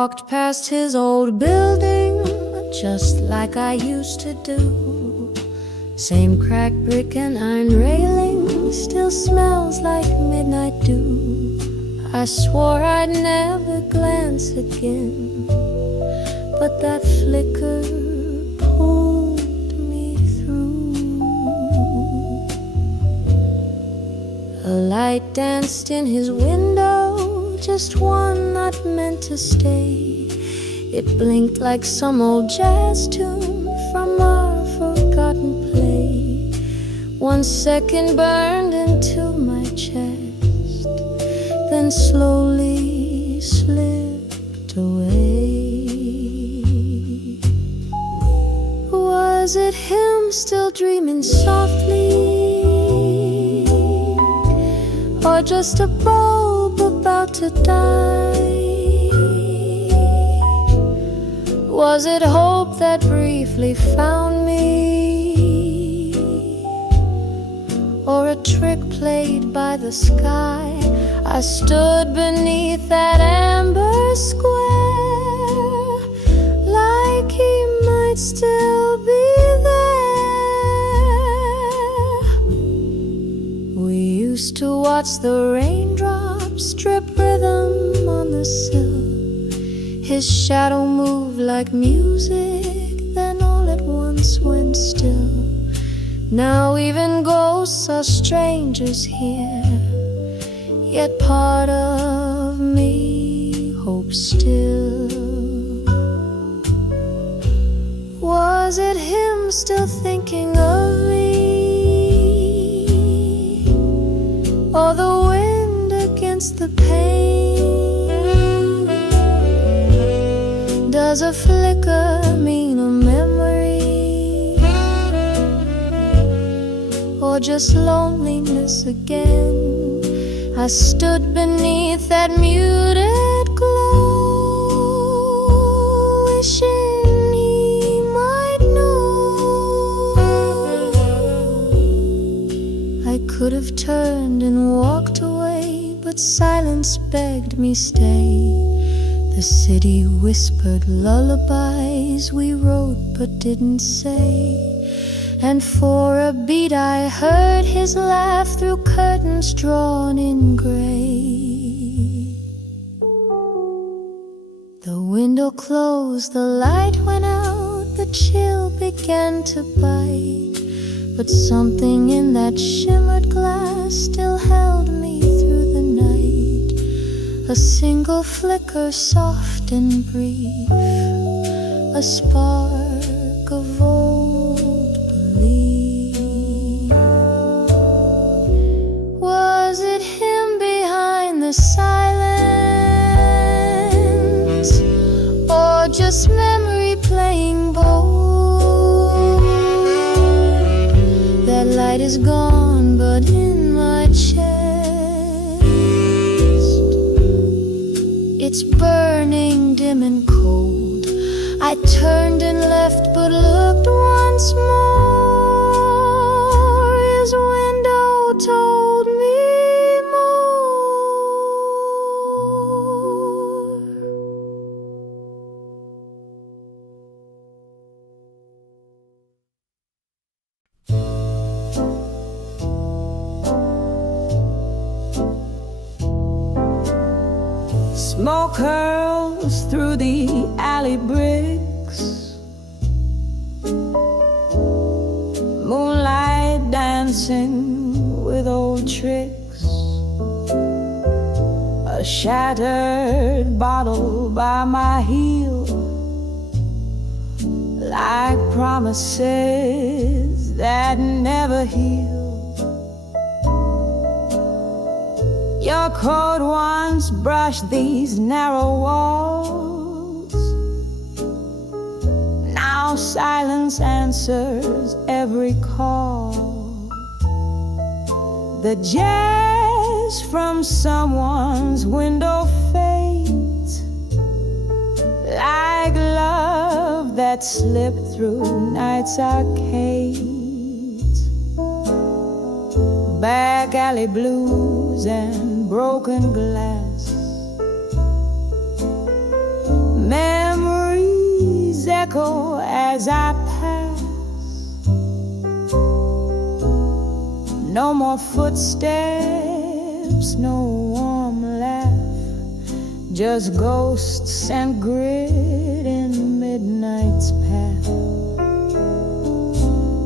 walked past his old building, just like I used to do. Same cracked brick and iron railing, still smells like midnight dew. I swore I'd never glance again, but that flicker pulled me through. A light danced in his window, just one not meant to stay. It blinked like some old jazz tune from our forgotten play. 1 second burned into my chest, then slowly slipped away. Was it him still dreaming softly, or just a bulb about to die? Was it hope that briefly found me, or a trick played by the sky? I stood beneath that amber square, like he might still be there. We used to watch the raindrops drip rhythm on the sill. His shadow moved like music, then all at once went still. Now even ghosts are strangers here, yet part of me hopes still. Was it him still thinking of me, or the wind against the pane? Does a flicker mean a memory, or just loneliness again? I stood beneath that muted glow, wishing he might know. I could have turned and walked away, but silence begged me stay. The city whispered lullabies we wrote but didn't say. And for a beat I heard his laugh through curtains drawn in gray. The window closed, the light went out, the chill began to bite. But something in that shimmered glass still held me through the night. A single flicker, soft and brief, a spark of old belief. Was it him behind the silence, or just memory playing bold? That light is gone, but in my chest it's burning dim and cold. I turned and left, but looked once more. His window told me Smoke curls through the alley bricks, moonlight dancing with old tricks. A shattered bottle by my heel, like promises that never heal. Your coat once brushed these narrow walls, now silence answers every call. The jazz from someone's window fades, like love that slipped through night's arcades. Back alley blues and broken glass, echo as I pass. No more footsteps, no warm laugh, just ghosts and grit in midnight's path.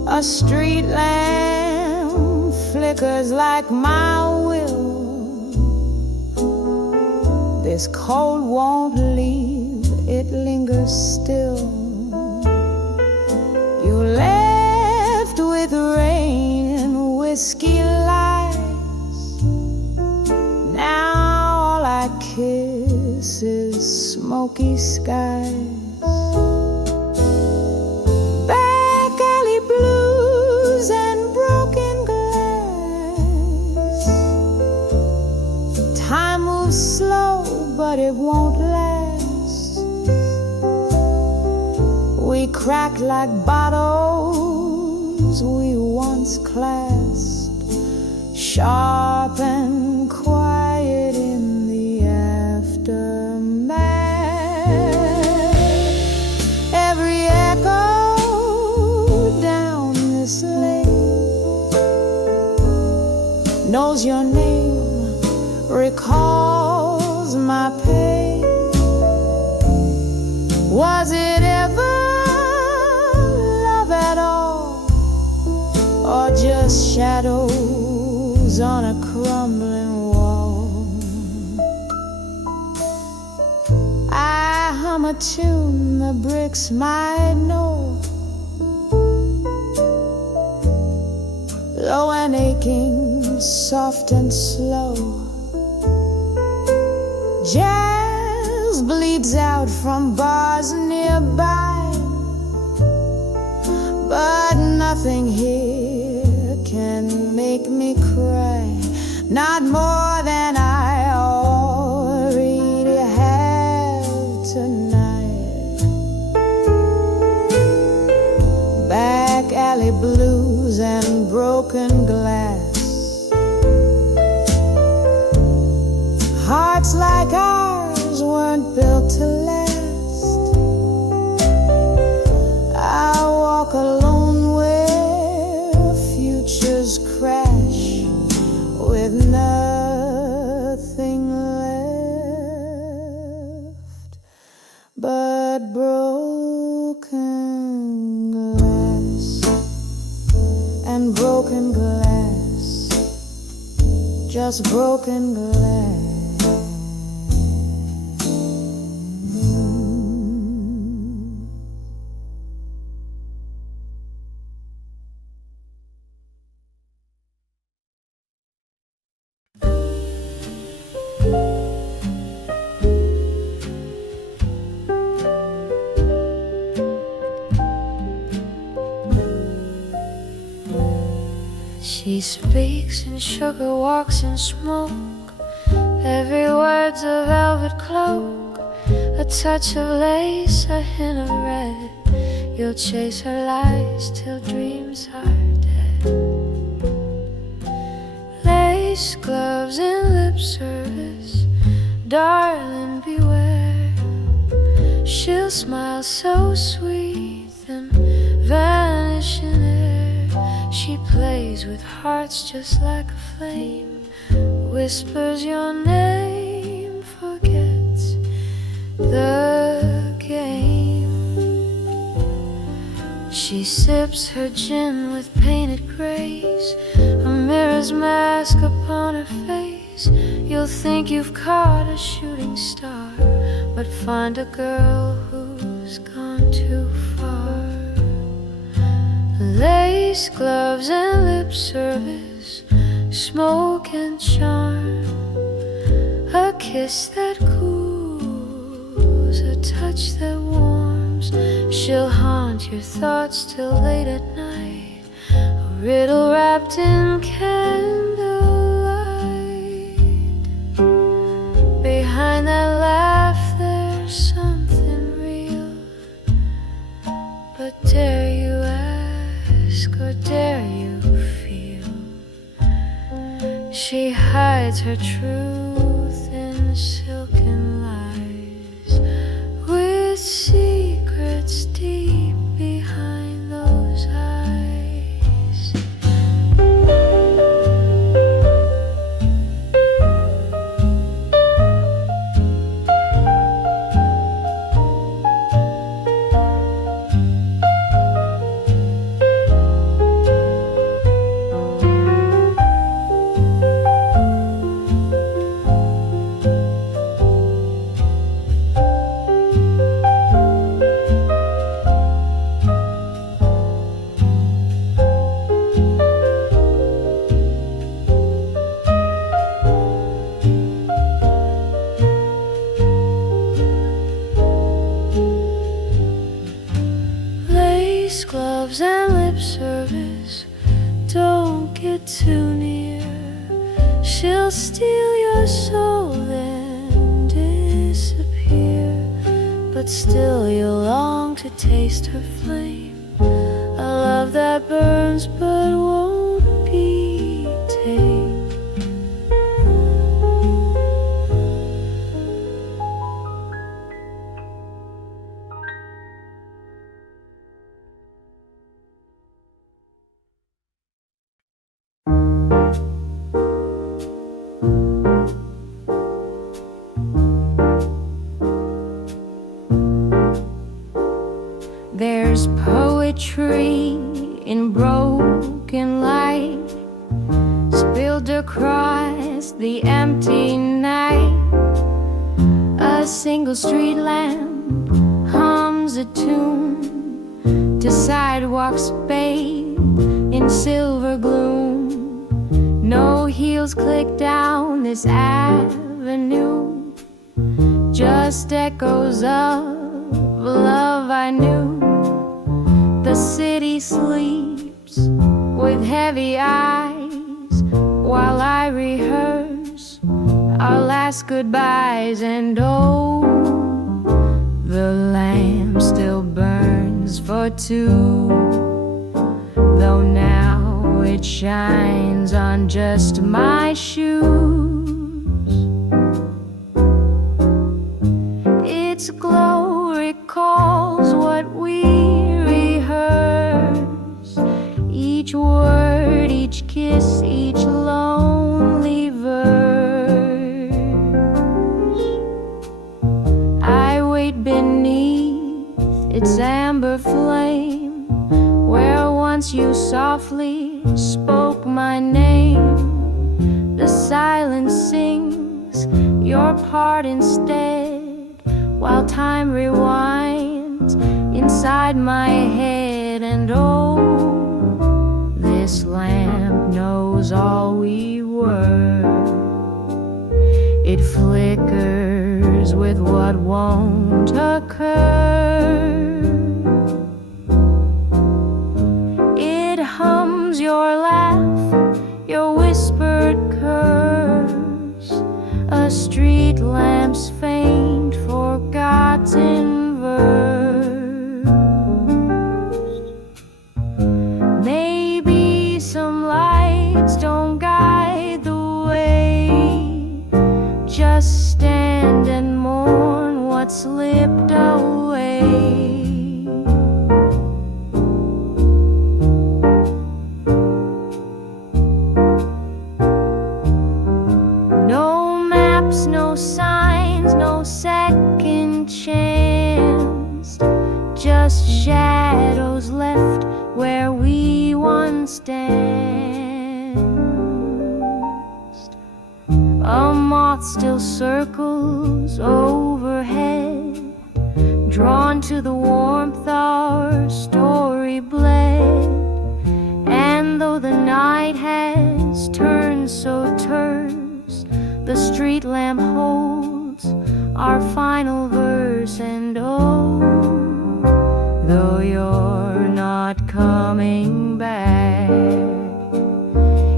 A street lamp flickers like my will. This cold won't leave, it lingers still. You left with rain and whiskey lies. Now all I kiss is smoky skies. Back alley blues and broken glass. Time moves slow, but it won't last. We cracked like bottles we once clasped, sharp and quiet in the aftermath. Every echo down this lane knows your name, recalls my pain. Was it ever love at all, or just shadows on a crumbling wall? I hum a tune the bricks might know, low and aching, soft and slow. Jazz bleeds out from bars nearby, but nothing here can make me cry, not more than I already have tonight. Back alley blues and broken glass. Hearts like ours weren't built to last. I walk alone where futures crash, with nothing left but broken glass and broken glass, just broken glass. She speaks in sugar, walks in smoke. Every word's a velvet cloak, a touch of lace, a hint of red. You'll chase her lies till dreams are dead. Lace gloves and lip service, darling, beware. She'll smile so sweet and vanish in air. She plays with hearts just like a flame, whispers your name, forgets the game. She sips her gin with painted grace, a mirror's mask upon her face. You'll think you've caught a shooting star, but find a girl who's gone too far. Lace gloves and lip service, smoke and charm, a kiss that cools, a touch that warms. She'll haunt your thoughts till late at night, a riddle wrapped in candlelight. Behind that laugh there's something real, but dare you ask, or dare you feel? She hides her truth in silken lies, with secrets deep lace gloves and lip service. Don't get too near. She'll steal your soul then disappear. But still you'll long to taste her flame, a love that burns but won't be tame. There's poetry in broken light, spilled across the empty night. A single street lamp hums a tune to sidewalks bathed in silver gloom. No heels click down this avenue, just echoes of love I knew. The city sleeps with heavy eyes while I rehearse our last goodbyes. And oh, the lamp still burns for two, though now it shines on just my shoes. Its glow recalls what we rehearse, each word, each kiss, each lonely verse. I wait beneath its amber flame, where once you softly spoke my name. The silence sings your part instead, while time rewinds inside my head. And oh, this lamp knows all we were. It flickers with what won't occur. It hums your laugh, your whispered curse, a street lamp's faint forgotten verse. Maybe some lights don't guide the way, just stand and mourn what slipped away. No maps, no signs, no second chance, just shadows left where we once danced. A moth still circles overhead, drawn to the warmth our story bled. And though the night has turned so terse, the street lamp holds our final verse. And oh, though you're not coming back,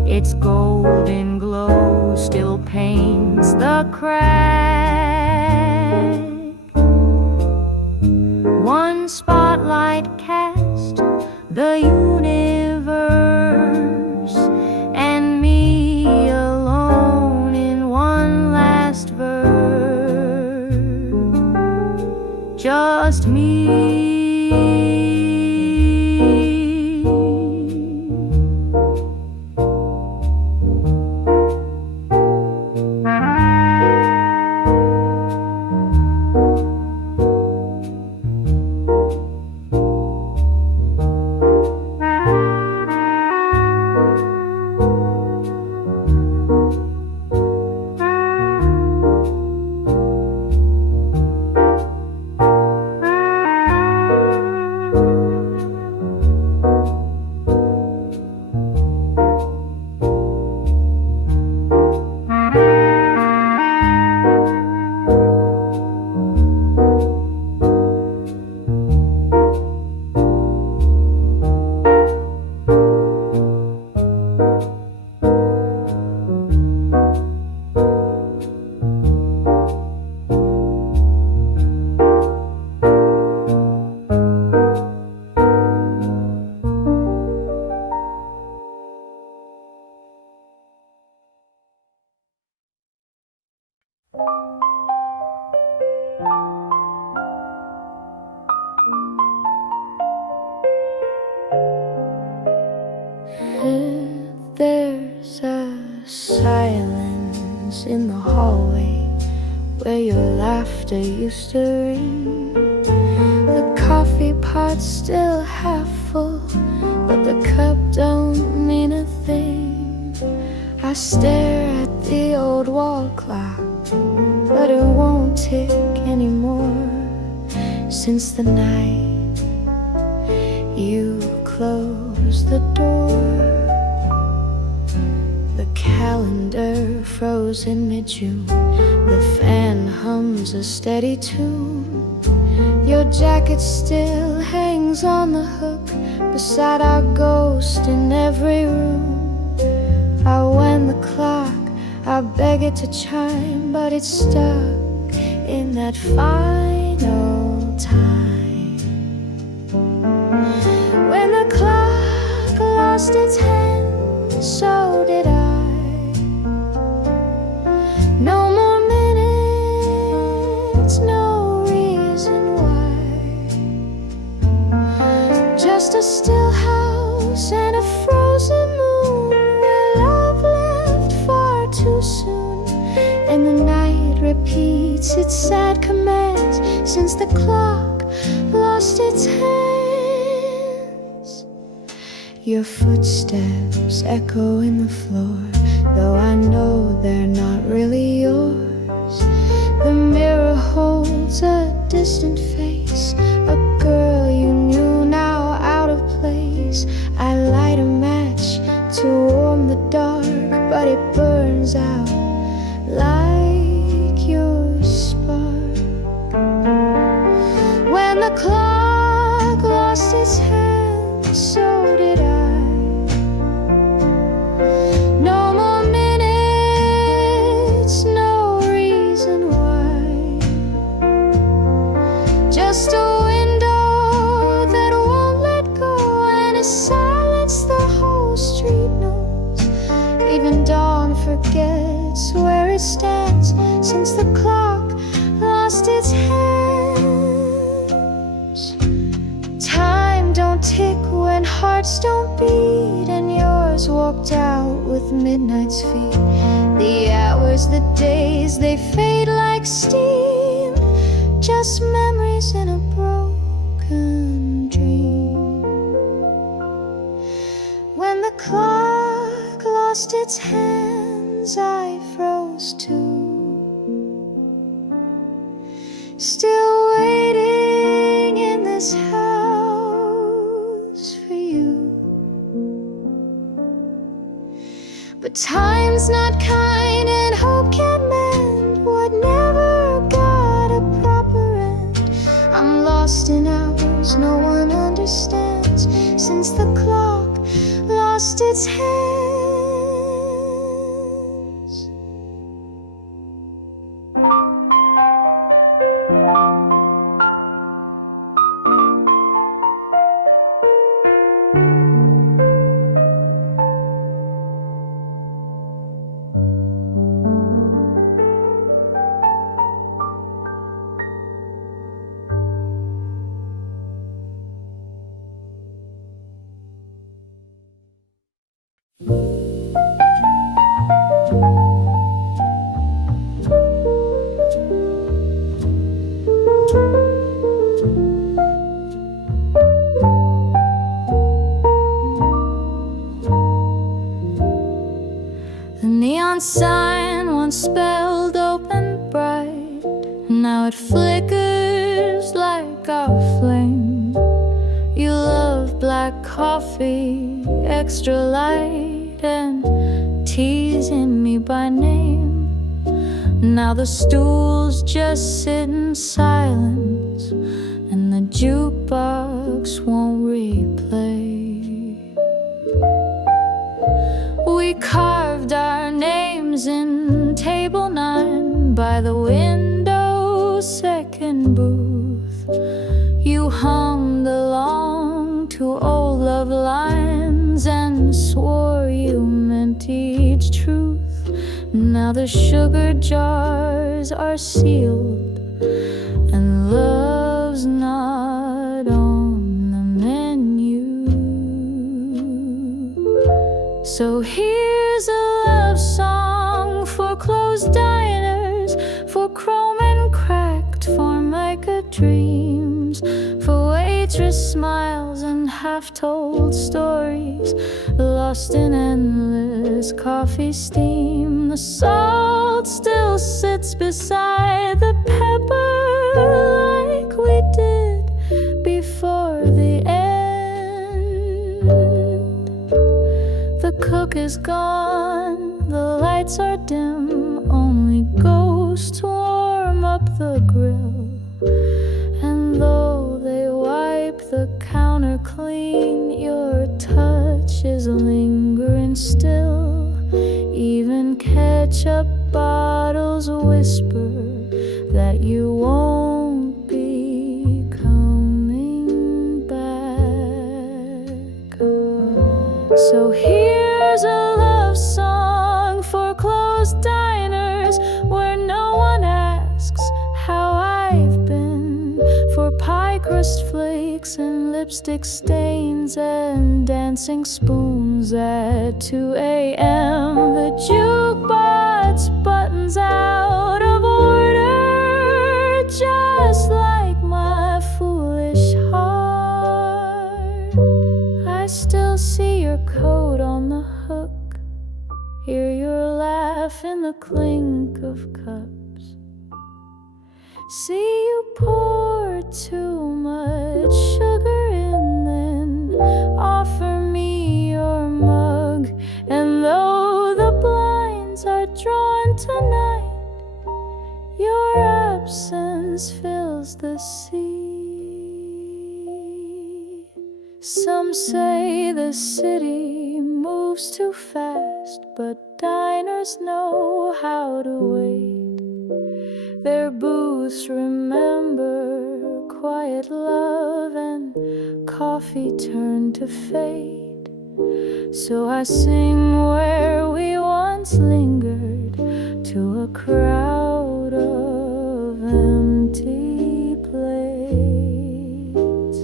its golden glow still paints the crack. One spotlight cast the universe, and me alone in one last verse. Just me. There's a silence in the hallway where your laughter used to ring. The coffee pot's still half full, but the cup don't mean a thing. I stare at the old wall clock, but it won't tick anymore since the night you closed the door. The calendar froze in mid-June. The fan hums a steady tune. Your jacket still hangs on the hook beside our ghost in every room. I wind the clock, I beg it to chime, but it's stuck in that final time. When the clock lost its hand, so did I. No more minutes, no reason why. Just a still house and a frozen moon where love left far too soon. And the night repeats its sad commands since the clock lost its hands. Your footsteps echo in the floor, though I know they're not really yours. The mirror holds a distant face, a girl you knew now out of place. I light a match to warm the dark, but it burns out like your spark. When the clock lost its hand, so did I. No more minutes, no reason why. Just a window that won't let go, and a silence the whole street knows. Even dawn forgets where it stands since the clock lost its hands. Time don't tick when hearts don't beat, and yours walked out with midnight's feet. The hours, the days, they fade like steam, just memories in a broken dream. When the clock lost its hands, I froze too, still waiting in this house for you. But time's not kind and hope can't mend what never got a proper end. I'm lost in hours no one understands since the clock lost its hands. The neon sign once spelled open bright, now it flickers like our flame. You love black coffee, extra light, and teasing me by name. Now the stools just sit in silence, and the jukebox won't replay. We carved our names in table 9 by the window, second booth. You hummed along to old love lines and swore you meant each truth. Now the sugar jars are sealed, and love's not on the menu. So here's a love song for closed diners, for chrome and cracked formica dreams, for waitress smiles and half-told stories lost in endless coffee steam. The salt still sits beside the pepper like we did before the end. The cook is gone, the lights are dim, only ghosts warm up the grill. And though they wipe the counter clean, your touch is lingering still. Even ketchup bottles whisper that you won't be coming back. So here's a love song for closed diners where no one asks how I've been, for pie crust flakes and lipstick stains and dancing spoons at 2 a.m. The jukebox buttons out of order, just like my foolish heart. I still see your coat on the hook, hear your laugh in the clink of cups, see you pour too much sugar in, then offer me your mug. And though the blinds are drawn tonight, your absence fills the sea. Some say the city moves too fast, but diners know how to wait. Their booths remember quiet love and coffee turned to fade. So I sing where we once lingered to a crowd of empty plates.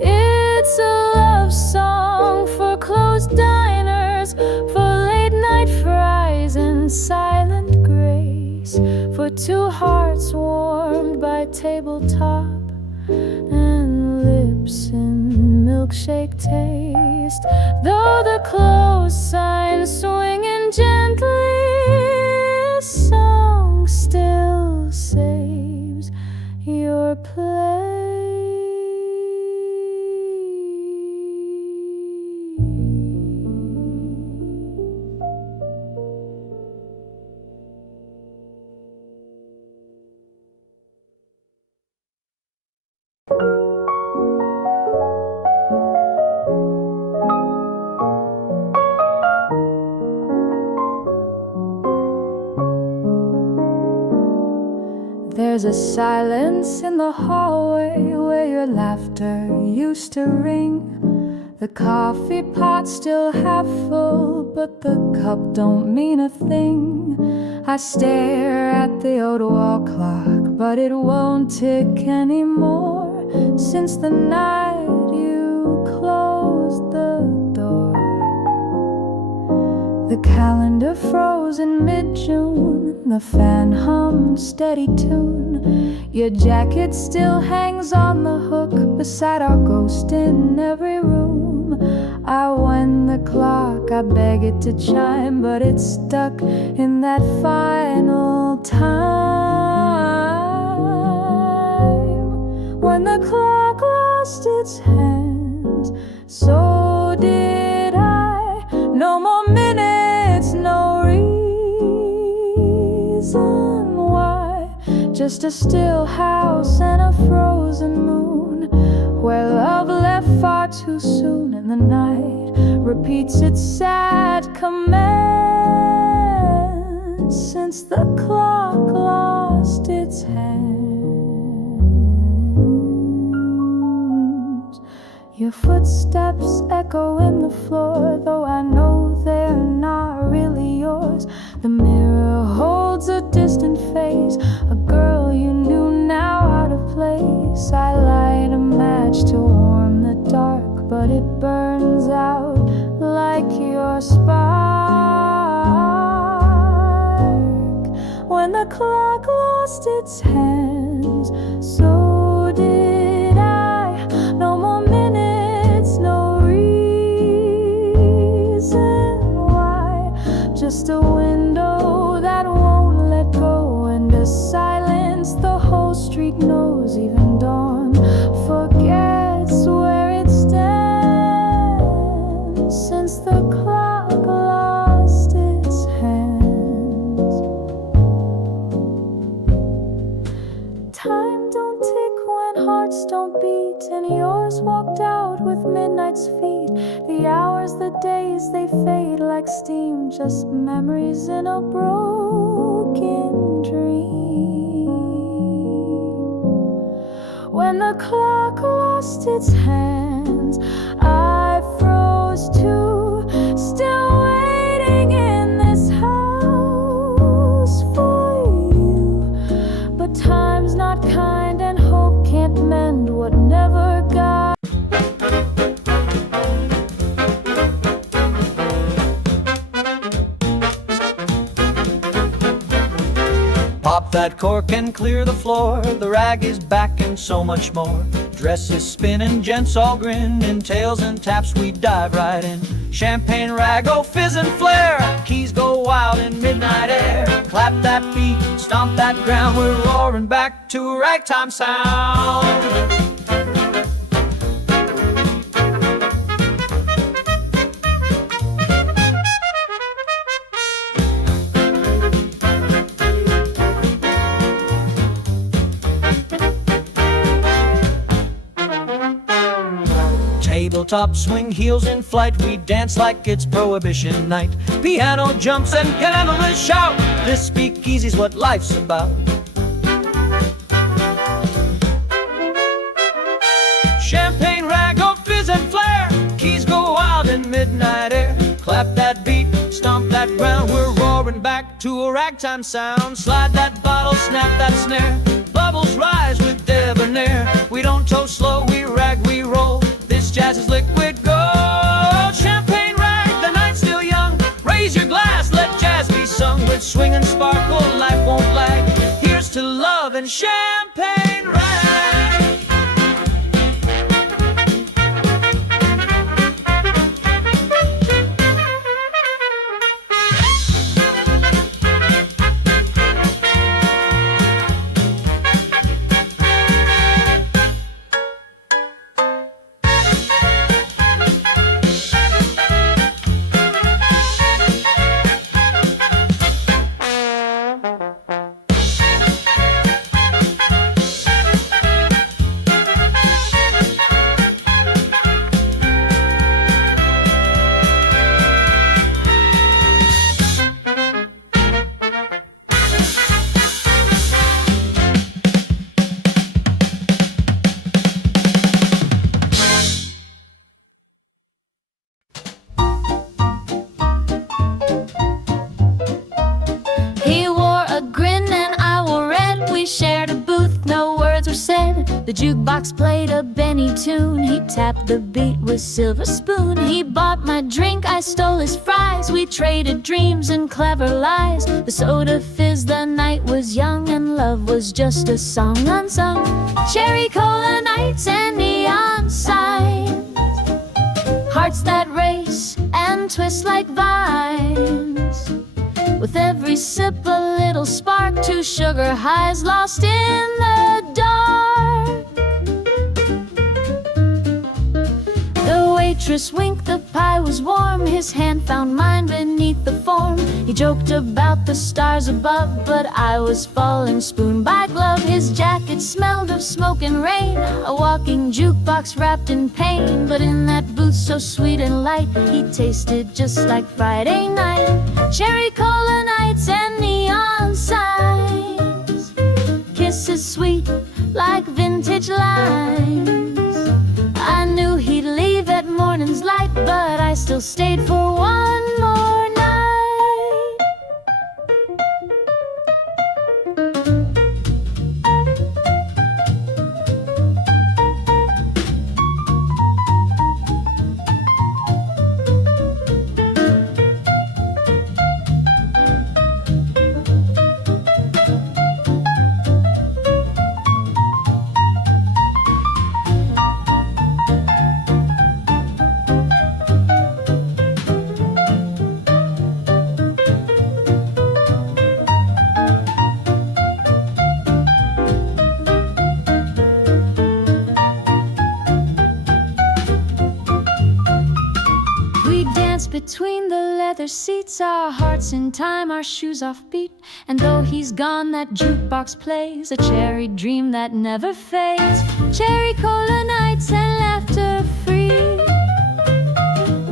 It's a love song for closed diners, for late night fries and silent grace, for two hearts warmed by tabletop and lips in milkshake taste. Though the closed sign swinging gently, a song still saves your place. There's a silence in the hallway where your laughter used to ring. The coffee pot's still half full, but the cup don't mean a thing. I stare at the old wall clock, but it won't tick anymore since the night you closed the door. The calendar froze in mid-June, the fan hummed steady tune. Your jacket still hangs on the hook beside our ghost in every room. I wind the clock, I beg it to chime, but it's stuck in that final time when the clock lost its hands. So did I. No more minutes, no reason why. Just a still house and a frozen moon, where love left far too soon, and the night repeats its sad command since the clock lost its hands. Your footsteps echo in the floor, though I know they're not really yours. The mirror holds a distant face, a girl you knew clock lost its hands, so did I. No more minutes, no reason why. Just a window that won't let go, and a silence the whole street knows. Even dawn forgets where it stands, since the clock lost its hands. Time don't tick when hearts don't beat, and yours walked out with midnight's feet. The hours, the days, they fade like steam, just memories in a broken dream. When the clock lost its hands, I froze too, still waiting in this house for you. But time's not kind, and hope can't mend what never got. Pop that cork and clear the floor. The rag is back and so much more. Dresses spinning, gents all grin. In tails and taps we dive right in. Champagne rag, oh fizz and flare. Keys go wild in midnight air. Clap that beat, stomp that ground. We're roaring back to a ragtime sound. Tabletop swing, heels in flight. We dance like it's prohibition night. Piano jumps and candles shout. This speakeasy's what life's about. Champagne rag, oh fizz and flare. Keys go wild in midnight air. Clap that beat, stomp that ground. We're roaring back to a ragtime sound. Slide that bottle, snap that snare. Bubbles rise with debonair. We don't toast slow, we rag, we roll. This jazz is liquid gold. Champagne rag, the night's still young. Raise your glass, let jazz be sung. With swing and sparkle, life won't lag. Here's to love and champagne rag. The jukebox played a Benny tune. He tapped the beat with silver spoon. He bought my drink, I stole his fries. We traded dreams and clever lies. The soda fizz, the night was young, and love was just a song unsung. Cherry cola nights and neon signs, hearts that race and twist like vines. With every sip a little spark, two sugar highs lost in the dark. The waitress winked, the pie was warm. His hand found mine beneath the form. He joked about the stars above, but I was falling spoon by glove. His jacket smelled of smoke and rain, a walking jukebox wrapped in pain. But in that booth so sweet and light, he tasted just like Friday night. Cherry cola nights and neon signs, kisses sweet like vintage lines. I knew he'd leave at morning's light, but I still stayed for one more night. between the leather seats, our hearts in time, our shoes off beat. And though he's gone, that jukebox plays a cherry dream that never fades. Cherry cola nights and laughter free,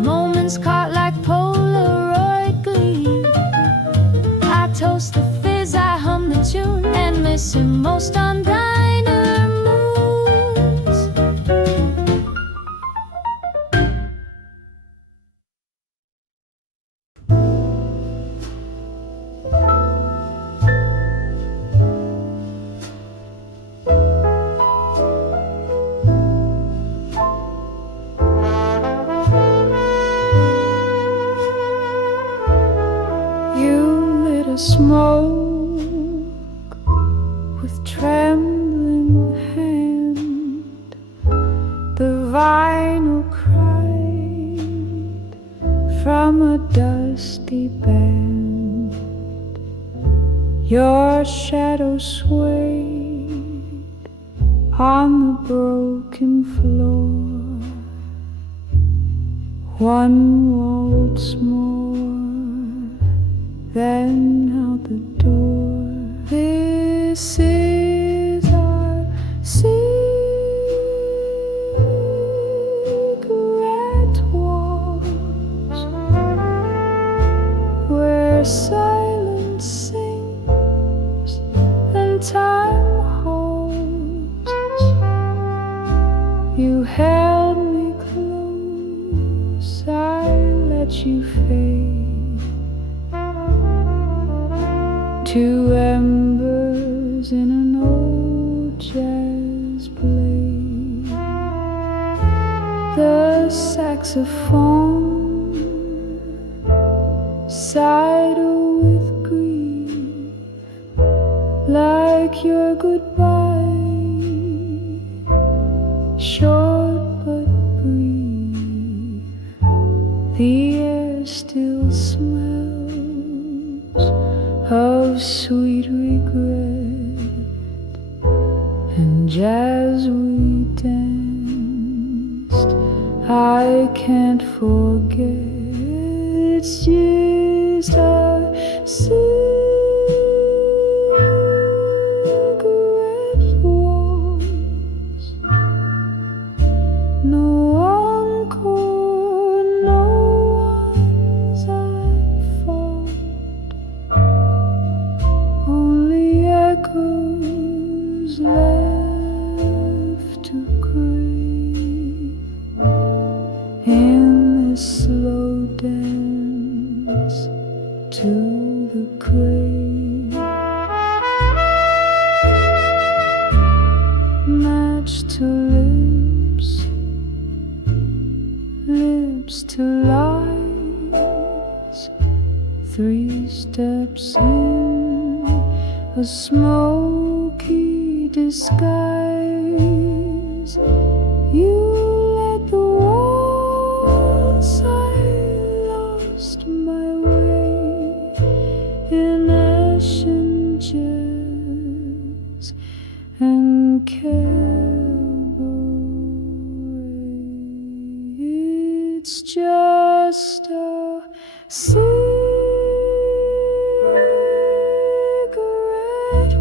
moments caught like Polaroid gleam. I toast the fizz, I hum the tune, and miss him most on diner moons. Smoke with trembling hand, the vinyl cried from a dusty band. Your shadow swayed on the broken floor. One waltz more, then out the door. This is our cigarette waltz, where silence sings and time holds. You held me close, I let you fade to embers in an old jazz blade. The saxophone sighed with grief, like your goodbye, short but brief. The air still smells of sweet regret, and as we danced, I can't forget. It's just a cigarette waltz, no encore, no one's at fault. Only echoes left to grieve in this slow dance to the grave. Matched to lips, lips to lies, 3 steps in a smoky disguise. You led the waltz, I lost my way in ashen jazz and cabaret. It's just a cigarette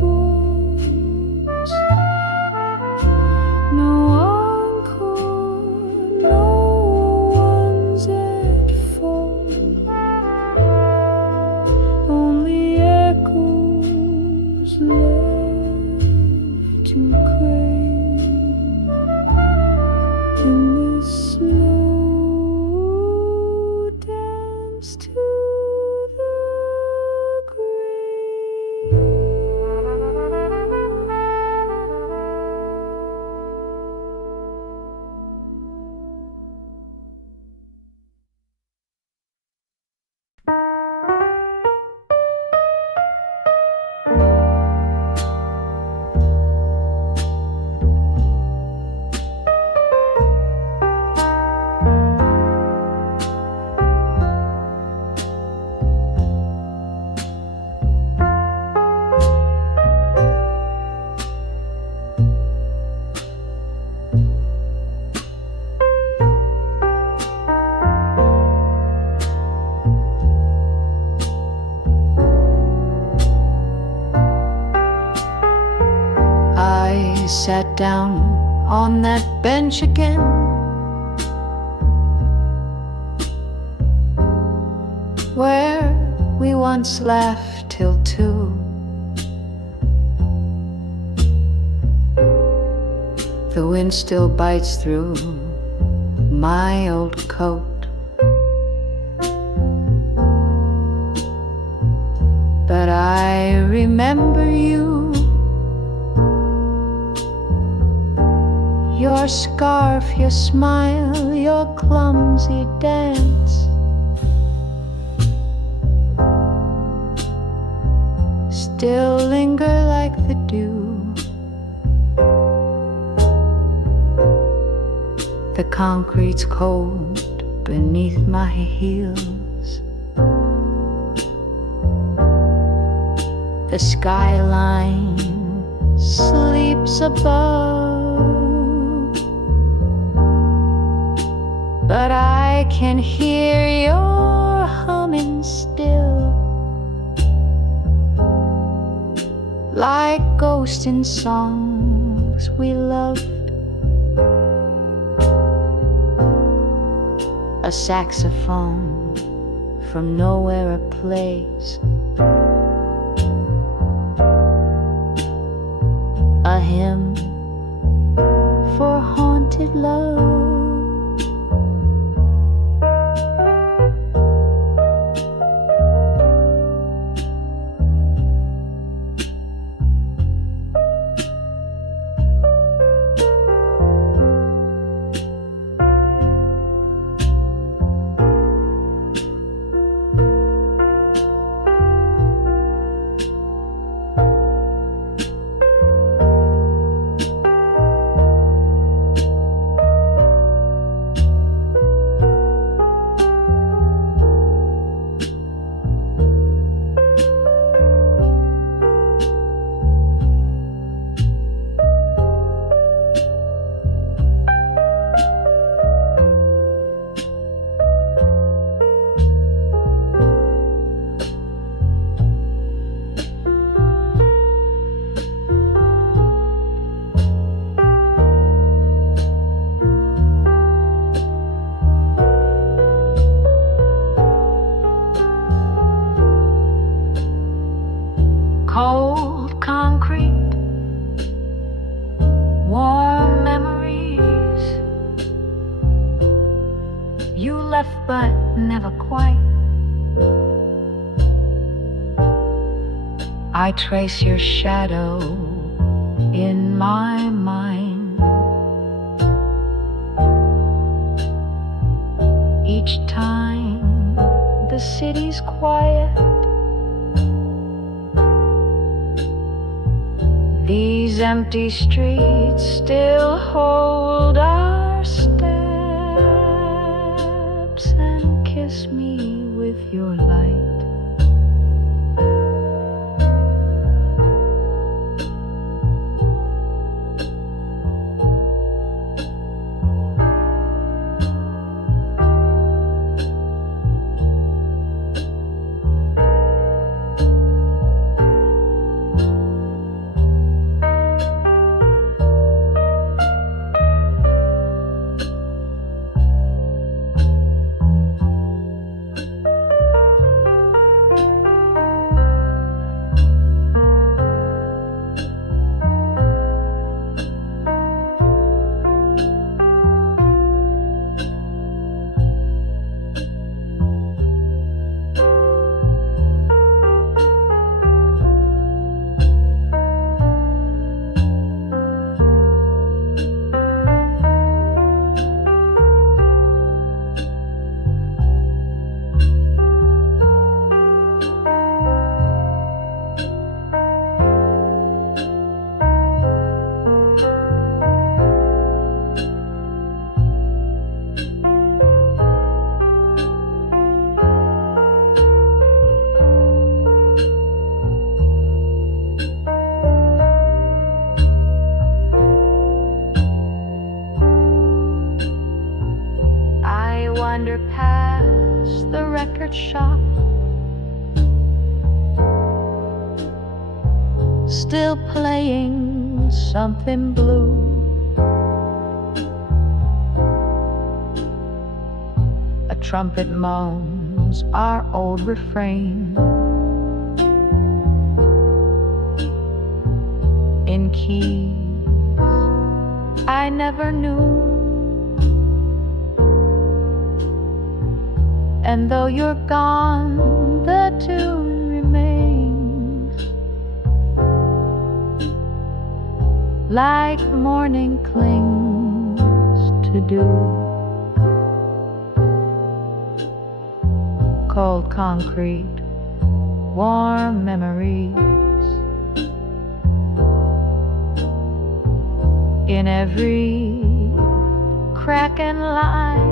waltz, no encore, no one's at fault. Only echoes left to crave in this slow dance to sat down on that bench again. Where we once laughed till 2. The wind still bites through my old coat, but I remember you, your scarf, your smile, your clumsy dance. Still linger like the dew. The concrete's cold beneath my heels. The skyline sleeps above, but I can hear your humming still, like ghosts in songs we loved. A saxophone from nowhere plays, a hymn for haunted love. Cold concrete, warm memories. You left but never quite. I trace your shadow in my mind. Each time the city's quiet, these empty streets still hold our steps and kiss me with your light. Wander past the record shop, still playing something blue. A trumpet moans our old refrain in keys I never knew. And though you're gone, the tune remains, like morning clings to dew. Cold concrete, warm memories, in every crack and line.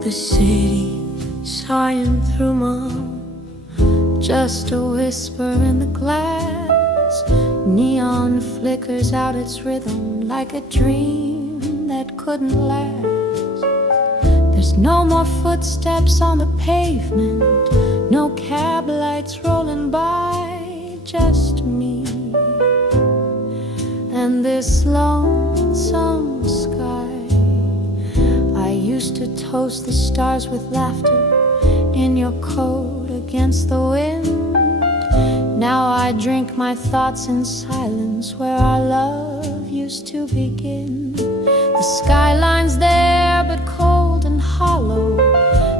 The city sighing through mom, just a whisper in the glass. Neon flickers out its rhythm like a dream that couldn't last. There's no more footsteps on the pavement, no cab lights rolling by, just me and this lonesome sky. I used to toast the stars with laughter in your coat against the wind. Now I drink my thoughts in silence where our love used to begin. The skyline's there but cold and hollow,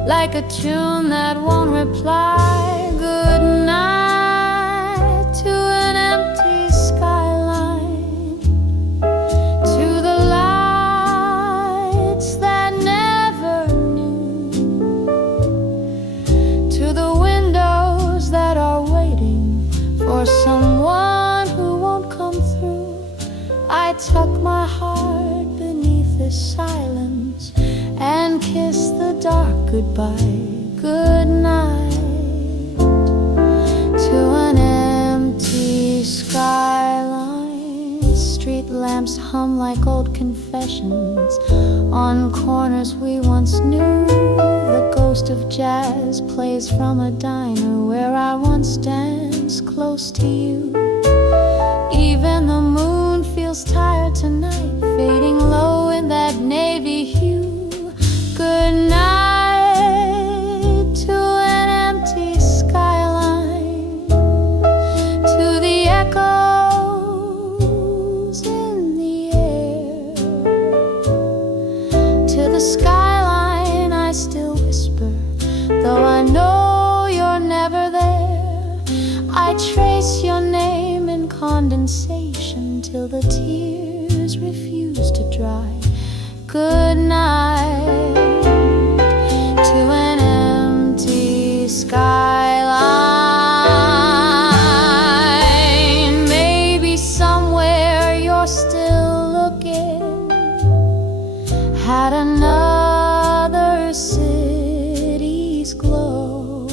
like a tune that won't reply. Good night to an empty skyline, to the lights that never knew, to the windows that are waiting for someone who won't come through. I tuck my heart beneath this silence and kiss the dark goodbye. Good night to an empty skyline. Street lamps hum like old confessions on corners we once knew. The ghost of jazz plays from a diner where I once danced close to you. Even the moon feels tired tonight, fading low in that navy hue. Good night to an empty skyline, to the echoes in the air, to the skyline I still whisper, though I know you're never there. I trace your name in condensation till the tears refuse to dry. Good night to an empty skyline. Maybe somewhere you're still looking at another city's glow,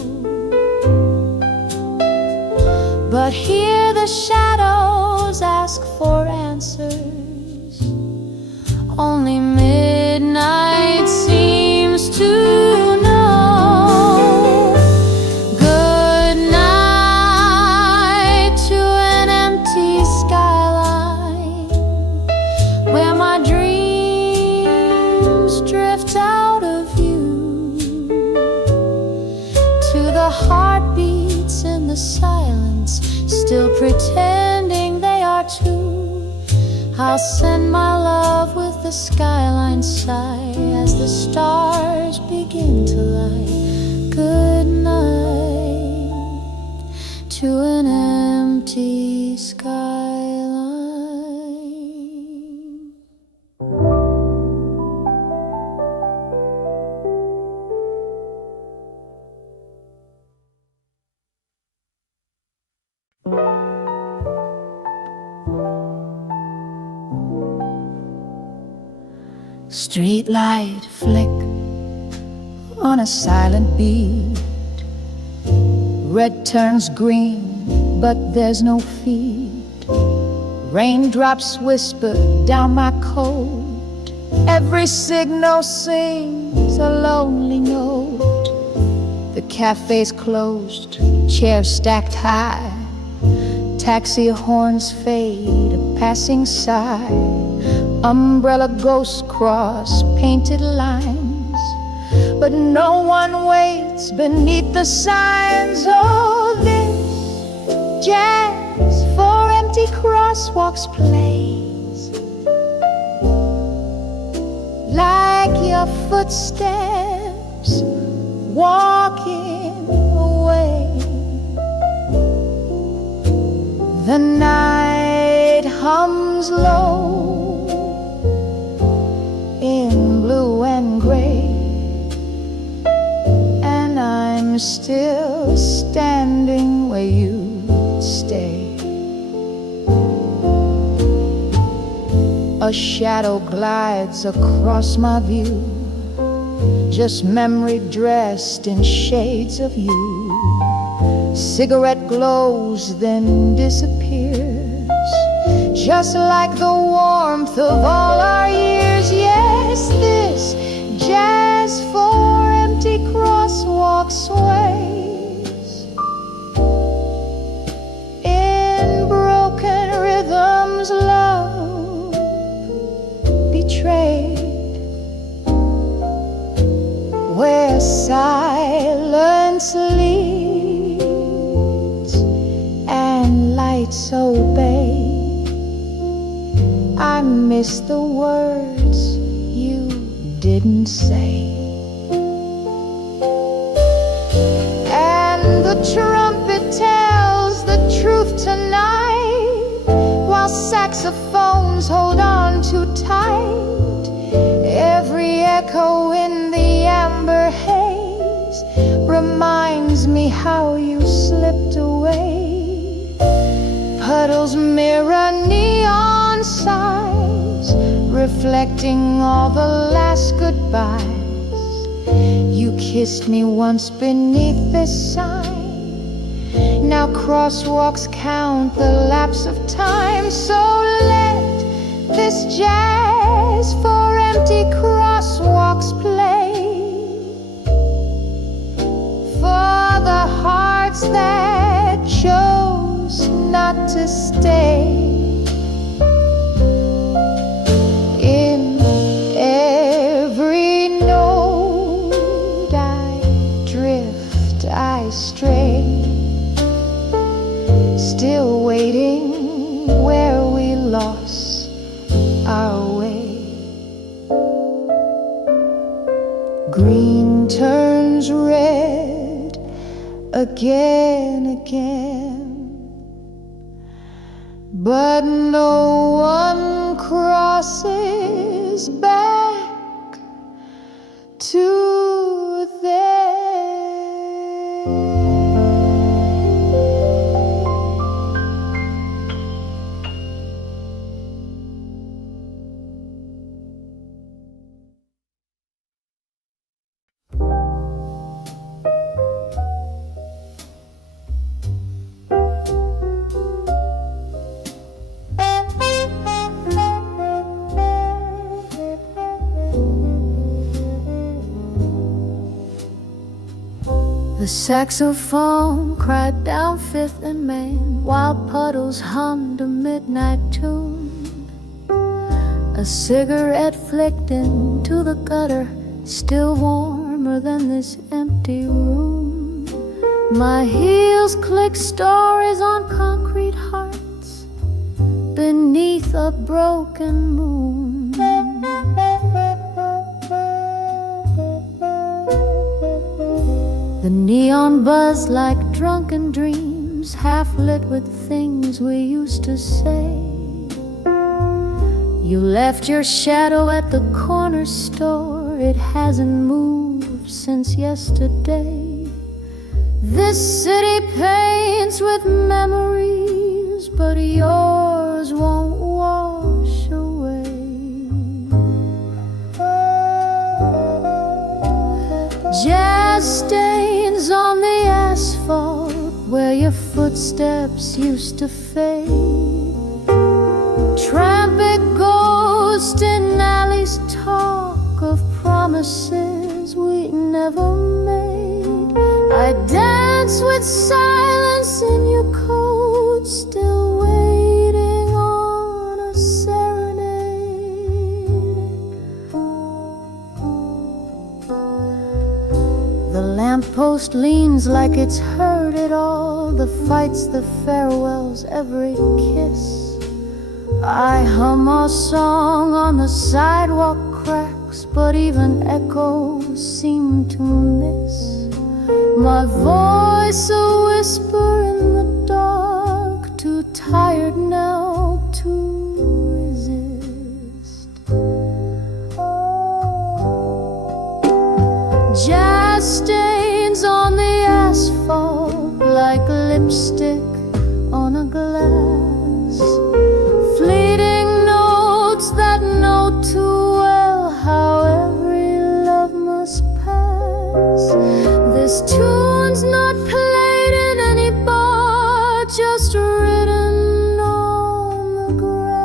but here the shadows ask for answers. Only midnight seems to know. Good night to an empty skyline, where my dreams drift out of view, to the heartbeats in the silence, still pretending they are two. I'll send my love with the skyline sigh as the stars begin to light. Good night to an empty sky. Street light flick on a silent beat. Red turns green, but there's no feet. Raindrops whisper down my coat. Every signal sings a lonely note. The cafe's closed, chairs stacked high. Taxi horns fade, a passing sigh. Umbrella ghosts cross painted lines, but no one waits beneath the signs. Oh, this jazz for empty crosswalks plays like your footsteps walking away. The night hums low in blue and gray, and I'm still standing where you stay. A shadow glides across my view, just memory dressed in shades of you. Cigarette glows, then disappears, just like the warmth of all our years. Yes, this jazz for empty crosswalk sways in broken rhythms, love betrayed, where silence leads and lights obey. I miss the words you didn't say. And the trumpet tells the truth tonight, while saxophones hold on too tight. Every echo in the amber haze reminds me how you slipped away. Puddles mirror neon signs, reflecting all the last goodbyes. You kissed me once beneath this sign. Now crosswalks count the lapse of time. So let this jazz for empty crosswalks play for the hearts that chose not to stay. In every note I drift, I stray, still waiting where we lost our way. Green turns red again, but no one crosses back to there. The saxophone cried down Fifth and Main, while puddles hummed a midnight tune. A cigarette flicked into the gutter, still warmer than this empty room. My heels click stories on concrete hearts beneath a broken moon. The neon buzz like drunken dreams, half lit with things we used to say. You left your shadow at the corner store, it hasn't moved since yesterday. This city paints with memories, but yours won't wash away. footsteps used to fade. Tramping ghosts in alleys talk of promises we never made. I dance with silence in your coat, still waiting on a serenade. The lamppost leans like it's heard it all, the fights, the farewells, every kiss. I hum our song on the sidewalk cracks, but even echoes seem to miss my voice, a whisper in the dark, too tired now to resist. Jazz stains on the asphalt like lipstick on a glass, fleeting notes that know too well how every love must pass. This tune's not played in any bar, just written on the grass.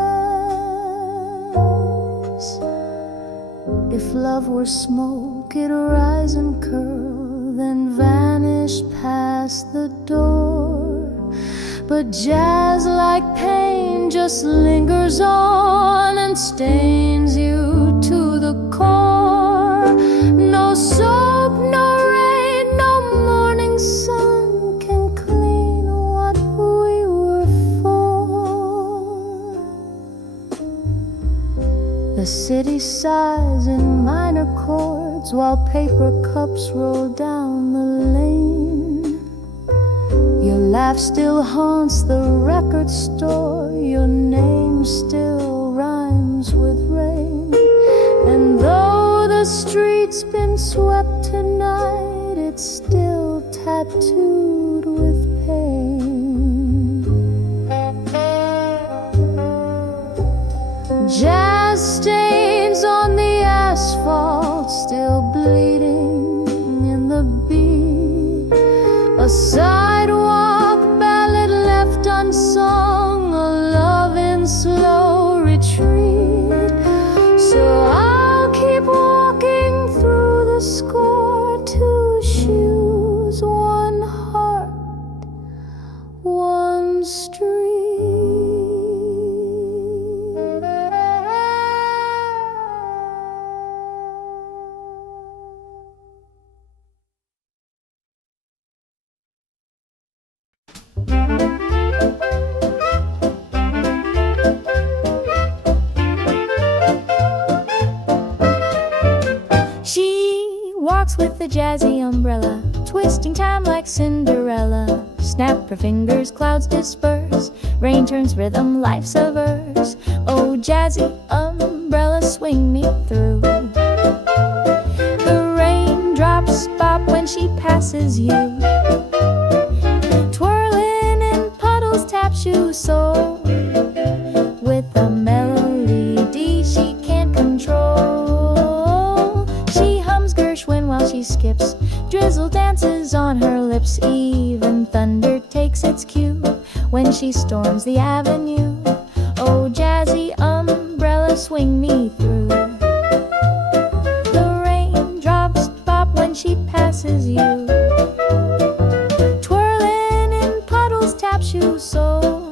If love were smoke, it'd rise and curl, then vanish past the door. But jazz, like pain, just lingers on and stains you to the core. No soap, no rain, no morning sun can clean what we were for. The city sighs in minor chords while paper cups roll down the lane. Your laugh still haunts the record store, your name still rhymes with rain. And though the street's been swept tonight, it's still tattooed with pain. Jazz stains on the asphalt, still bleeding in the beat. A sidewalk ballad left unsung, a love in slow retreat. So I'll keep walking through the score, two shoes, one heart, one street. She walks with the jazzy umbrella, twisting time like Cinderella. Snap her fingers, clouds disperse, rain turns rhythm, life's a verse. Oh, jazzy umbrella, swing me through. The raindrops pop when she passes you, twirling in puddles, tap shoes soar with a melody she can't control. She hums Gershwin while she skips, drizzle dances on her lips. Even thunder takes its cue when she storms the avenue. Oh, jazzy umbrella, swing me through. The raindrops pop when she passes you, twirling in puddles, tap shoes soul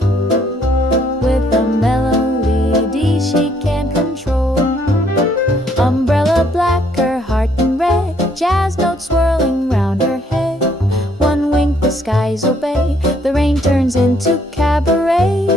with a melody she can't control. Umbrella black, her heart in red, jazz notes swirling round her head. One wink, the skies obey, the rain turns into cabaret.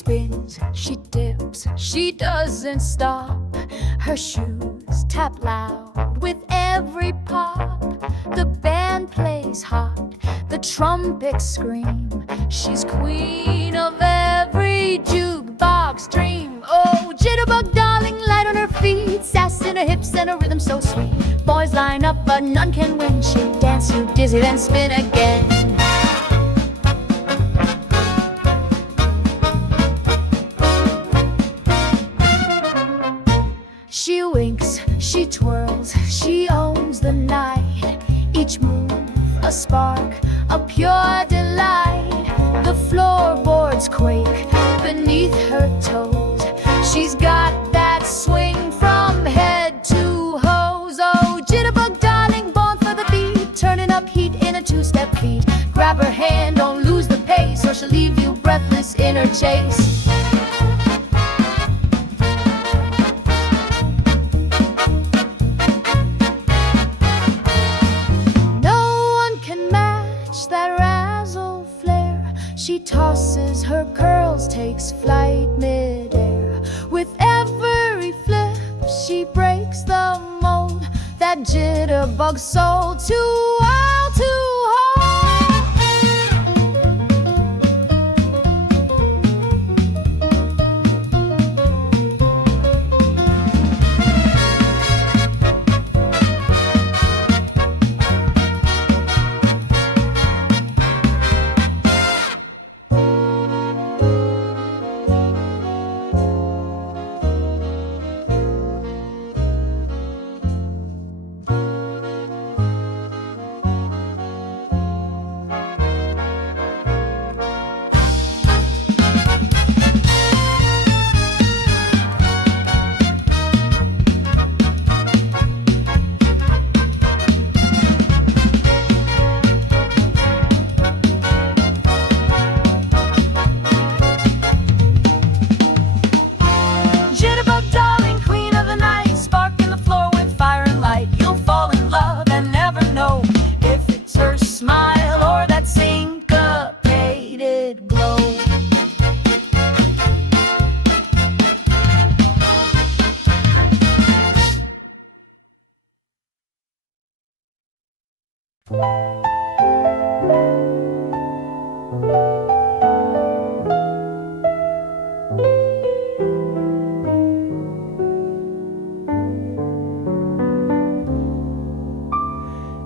spins, she dips, she doesn't stop. Her shoes tap loud with every pop. The band plays hot, the trumpets scream. She's queen of every jukebox dream. Oh, Jitterbug, darling, light on her feet, sass in her hips and a rhythm so sweet. Boys line up, but none can win. She'll dance you dizzy, then spin again. She winks, she twirls, she owns the night. Each move a spark, a pure delight. The floorboards quake beneath her toes. She's got that swing from head to hose. Oh, Jitterbug, darling, born for the beat, turning up heat in a two-step beat. Grab her hand, don't lose the pace, or she'll leave you breathless in her chase. She tosses her curls, takes flight midair. With every flip, she breaks the mold. That Jitterbug soul too wild to hold.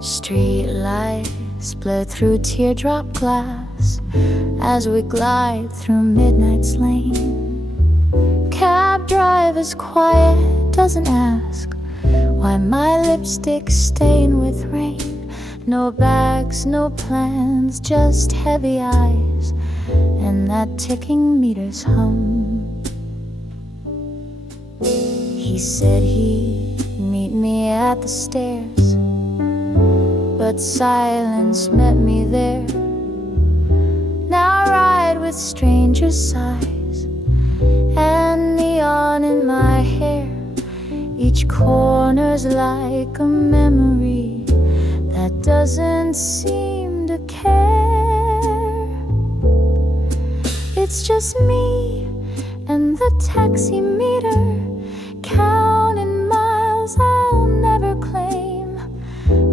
Street lights split through teardrop glass as we glide through midnight's lane. Cab driver's quiet, doesn't ask why my lipstick's stained with rain. No bags, no plans, just heavy eyes and that ticking meter's hum. He said he'd meet me at the stairs, but silence met me there. Now I ride with strangers' sighs and neon in my hair. Each corner's like a memory that doesn't seem to care. It's just me and the taxi meter, counting miles I'll never claim.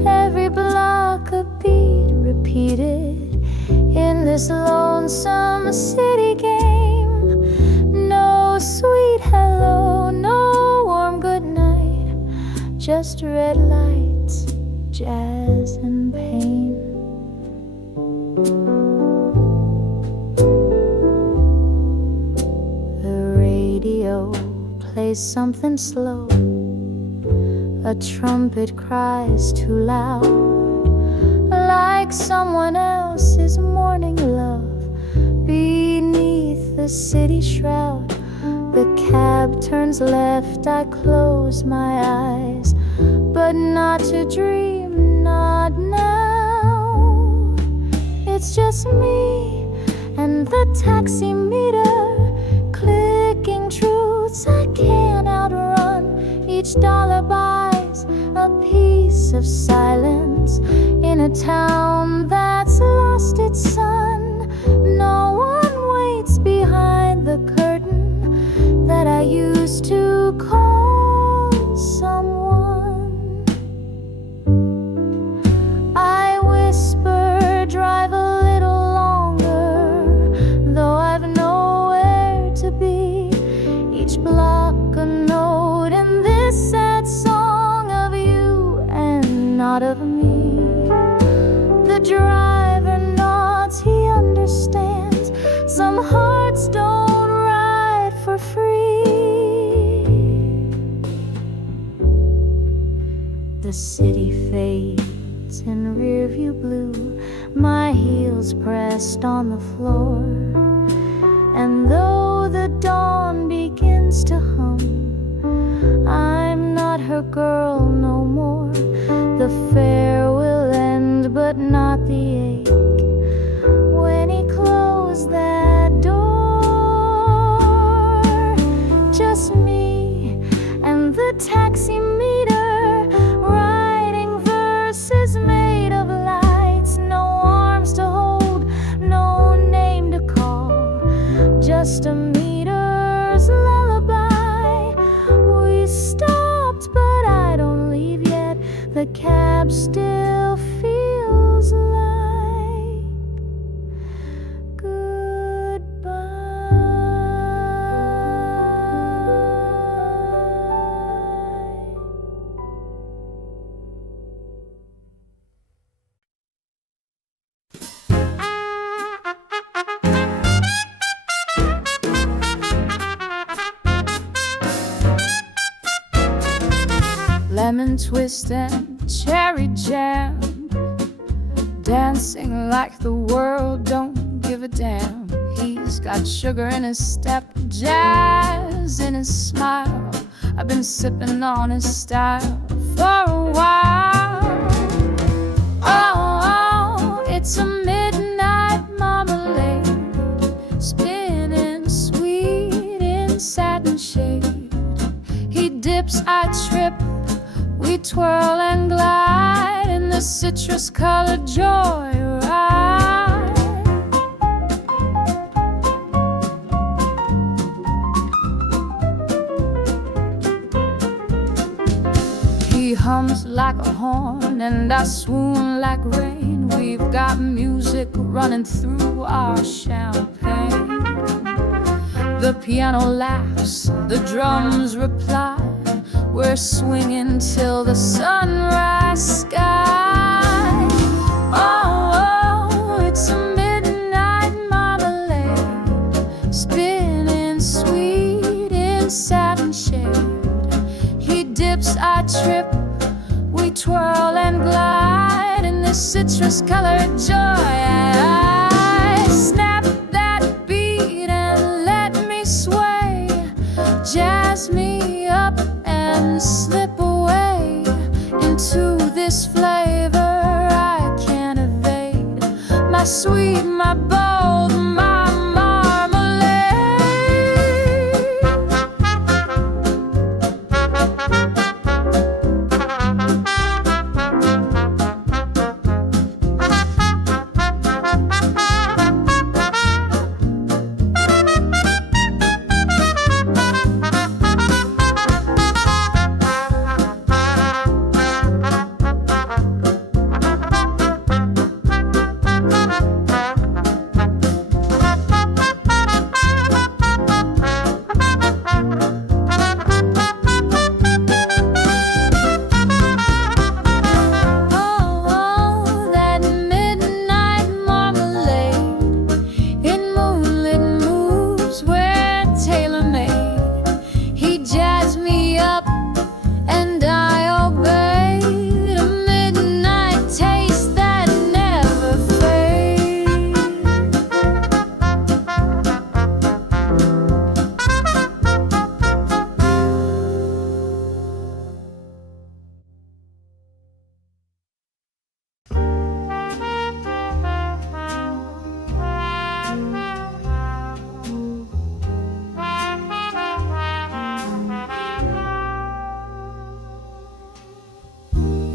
Every block a beat repeated in this lonesome city game. No sweet hello, no warm goodnight, just red lights, jazz and pain. The radio plays something slow, a trumpet cries too loud, like someone else's morning love beneath the city shroud. The cab turns left, I close my eyes, but not to dream, not now. It's just me and the taxi meter, clicking truths I can't outrun. Each dollar buys a piece of silence in a town that's lost its sun. No one waits behind the curtain. part of me. The driver nods, he understands. Some hearts don't ride for free. The city fades in rearview blue, my heels pressed on the floor. And though the dawn begins to hum, I'm not her girl no more. The fair will end, but not the ache. When he closed that door, just me and the taxi meter, writing verses made of lights. No arms to hold, no name to call, just a meter's lullaby. We stopped, but I don't leave yet. The cab still feels like goodbye. Lemon twist and cherry jam, dancing like the world don't give a damn. He's got sugar in his step, jazz in his smile. I've been sipping on his style for a while. Oh, it's a midnight marmalade, spinning sweet in satin shade. He dips, I trip, we twirl and glide in the citrus-colored joyride. He hums like a horn and I swoon like rain. We've got music running through our champagne. The piano laughs, the drums reply. We're swinging till the sunrise sky. Oh, it's a midnight marmalade, spinning sweet in satin shade. He dips, I trip, we twirl and glide in this citrus-colored joy. I snap that beat and let me sway, jazz me up and slip away into this flavor I can't evade. My sweet, my bold, my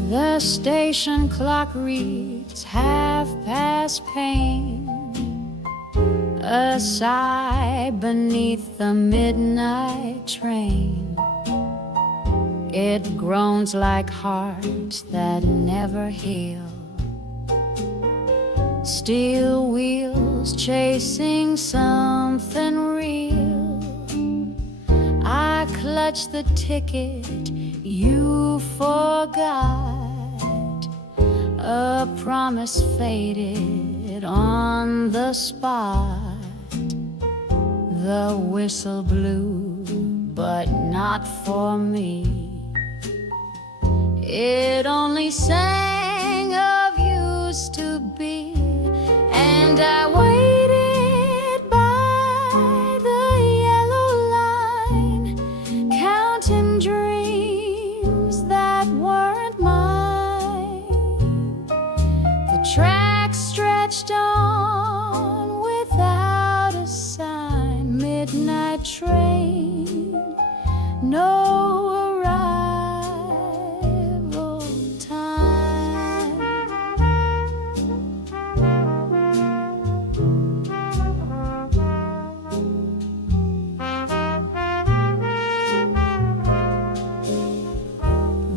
The station clock reads 1/2 pain. A sigh beneath the midnight train. It groans like hearts that never heal. Steel wheels chasing something real. I clutch the ticket you forgot. A promise faded on the spot. The whistle blew, but not for me. It only sang of used to be, and I waited by the yellow line, counting dreams that weren't mine. The track stretched on without a sign. Midnight train, no arrival time.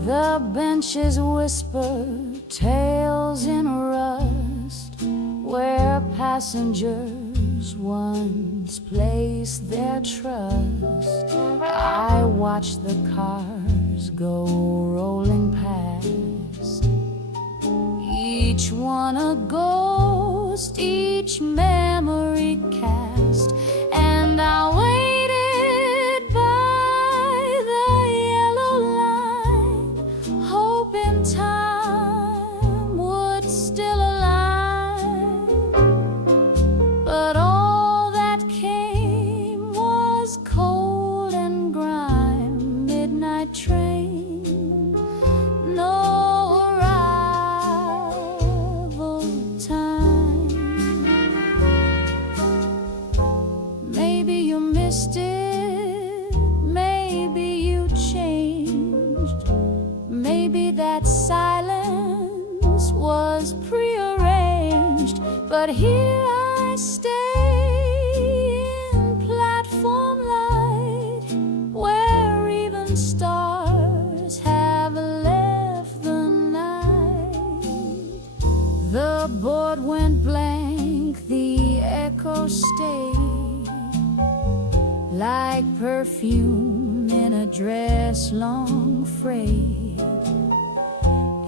The benches whisper tales in rust, where passengers once placed their trust. I watch the cars go rolling past, each one a ghost, each memory cast, and I waited by the yellow line, hoping time would still align. But all that came was cold and grime. Midnight train, no arrival time. Maybe you missed it, maybe you changed, maybe that silence was prearranged. But here I stay in platform light, where even stars have left the night. The board went blank, the echo stayed, like perfume in a dress long frayed.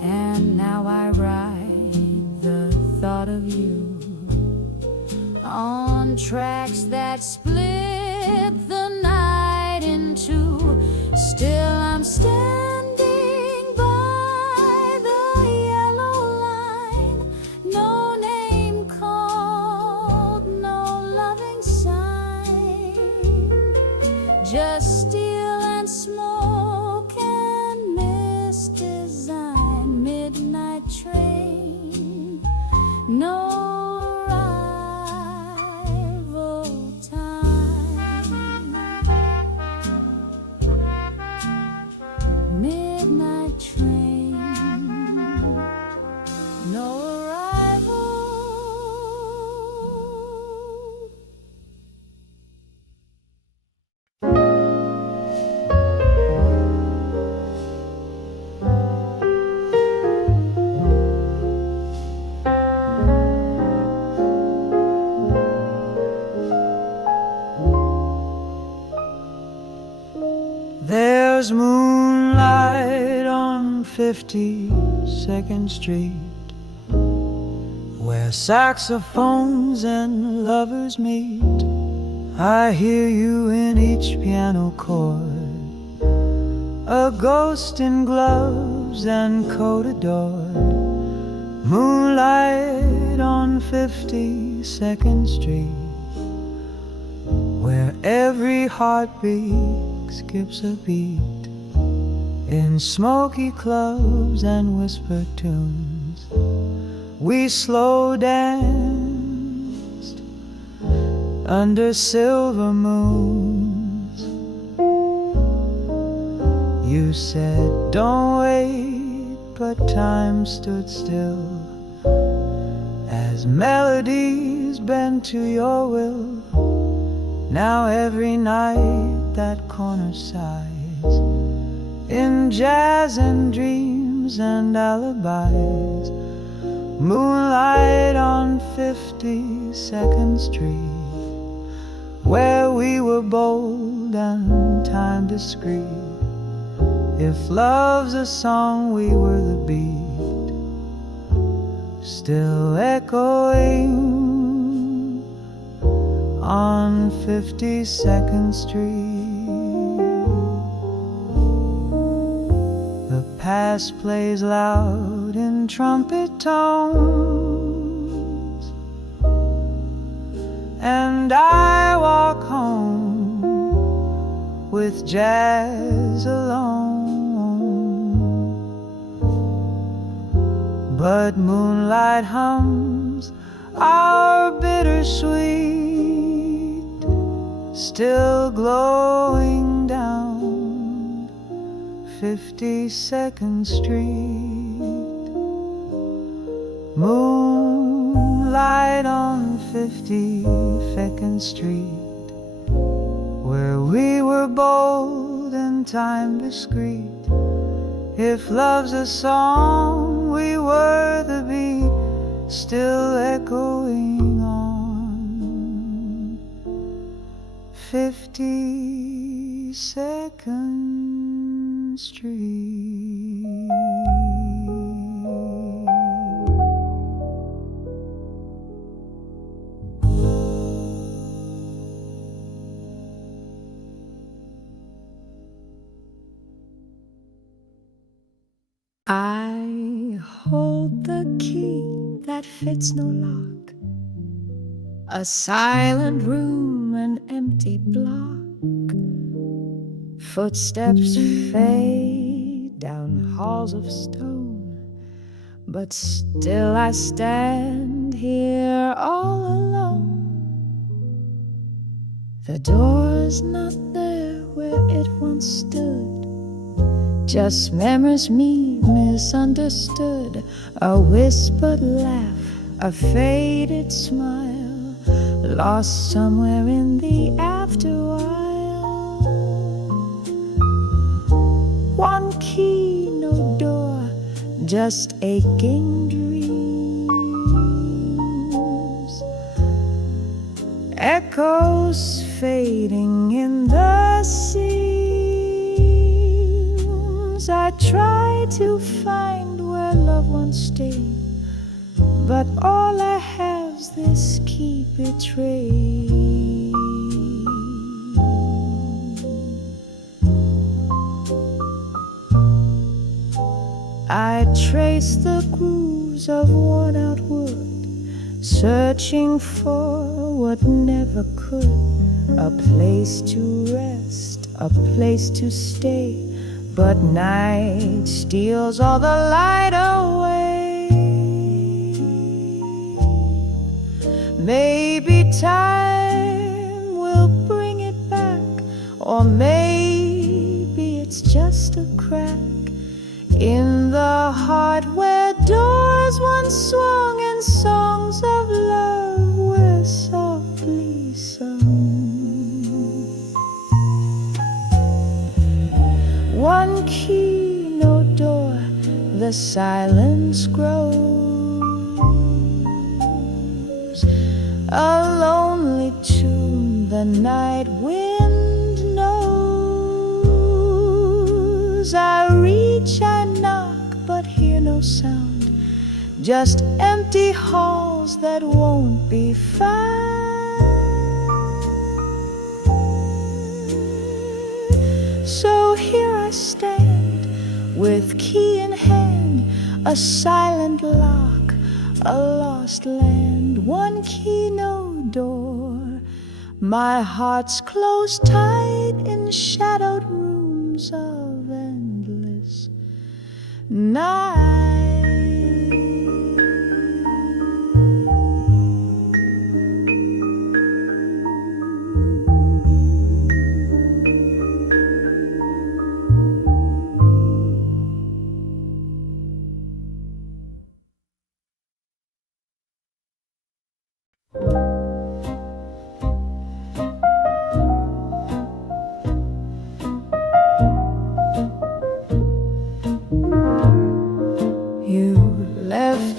And now I ride the thought of you on tracks that split the night in two. Still I'm standing by the yellow line, no name called, no loving sign, just steel and smoke and mist design. Midnight train, no arrival time. Midnight train, no arrival. There's moonlight on 52nd Street, where saxophones and lovers meet. I hear you in each piano chord, a ghost in gloves and coat adored. Moonlight on 52nd Street, where every heartbeat skips a beat, in smoky clubs and whispered tunes. We slow danced under silver moons. You said, don't wait, but time stood still, as melodies bent to your will. Now every night that corner sighs, in jazz and dreams and alibis. Moonlight on 52nd Street, where we were bold and time discreet. If love's a song, we were the beat. still echoing on 52nd Street. The past plays loud in trumpet tones, and I walk home with jazz alone. But moonlight hums our bittersweet, still glowing down 52nd Street. Moonlight on 52nd Street, where we were bold and time discreet. If love's a song, we were the beat, still echoing on 52nd Street. I hold the key that fits no lock, a silent room, an empty block. Footsteps fade down halls of stone, but still I stand here all alone. The door's not there where it once stood, just memories me misunderstood. A whispered laugh, a faded smile, lost somewhere in the afterwhile. One key, no door, just aching dreams, echoes fading in the seams. I try to find where love once stayed, but all I have's this key betrayed. I trace the grooves of worn-out wood, searching for what never could. A place to rest, a place to stay, but night steals all the light away. Maybe time will bring it back, or maybe it's just a crack in the heart where doors once swung and songs of love were softly sung. One key, no door, the silence grows. A lonely tune the night wind knows. I reach, I knock, but hear no sound, just empty halls that won't be found. So here I stand, with key in hand, a silent lock, a lost land. One key, no door, my heart's closed tight in shadowed rooms of endless night.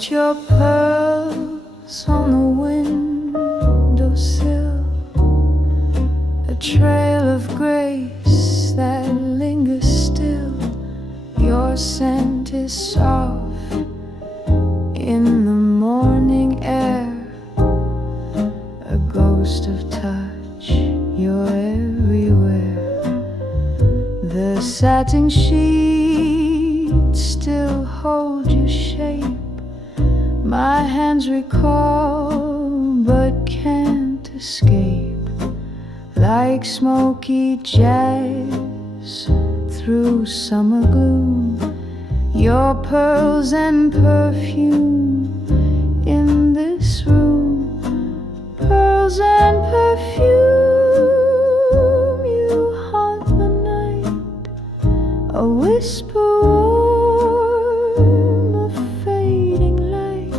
Your pearls on the windowsill, a trail of grace that lingers still. Your scent is soft in the satin sheets still hold your shape. My hands recall but can't escape. Like smoky jazz through summer gloom, your pearls and perfume in this room. Pearls and perfume, you haunt the night. A whisper warm, a fading light.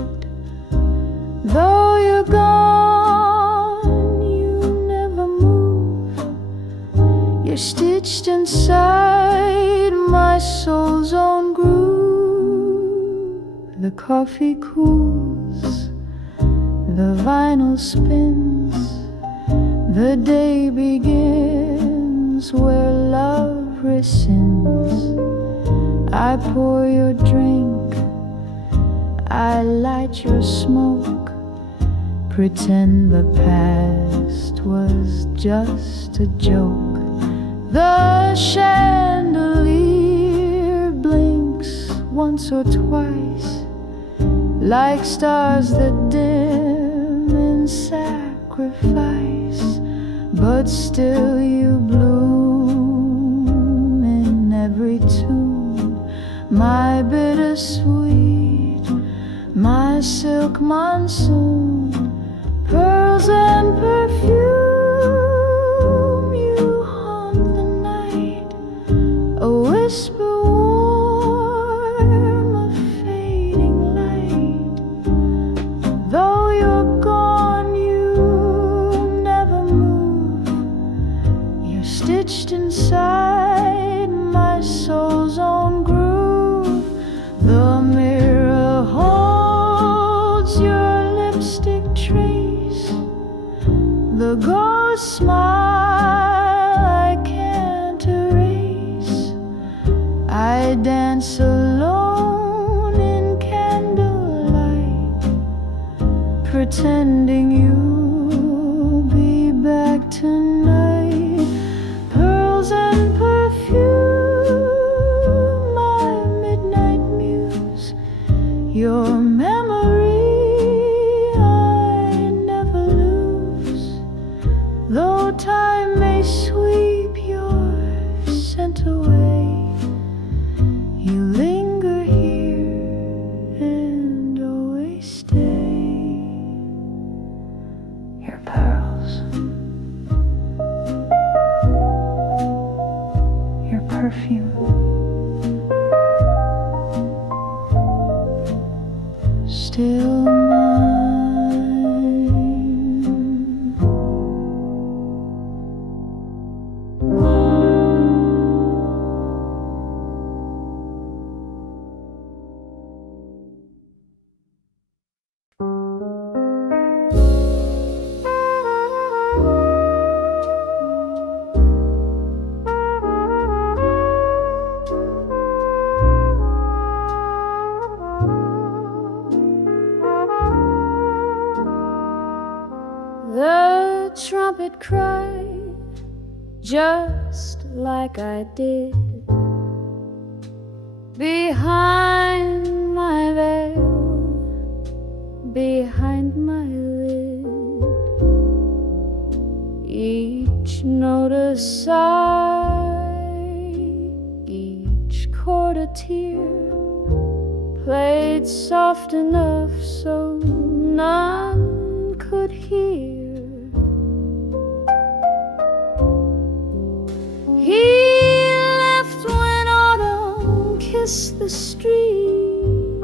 Though you're gone, you never move. You're stitched inside my soul's own groove. The coffee cools, the vinyl spins, the day begins where love rescinds. I pour your drink, I light your smoke, pretend the past was just a joke. The chandelier blinks once or twice, like stars that dim in sacrifice. But still you bloom in every tune, my bittersweet, my silk monsoon. Pearls and perfume, you haunt the night. A whisper warm, a fading light. Though you're gone, you never move. You're stitched inside my soul's own groove. The mirror holds your lipstick trace, the ghost smile I can't erase. I dance alone in candlelight, pretending you'll be back tonight. Pearls and perfume, my midnight muse. Your memory I never lose. Though time may sweep your scent away, you linger here and always stay. Your pearls, your perfume, still mine. The trumpet cried just like I did behind my veil, behind my lid. Each note a sigh, each chord a tear, played soft enough so none could hear. He left when autumn kissed the street.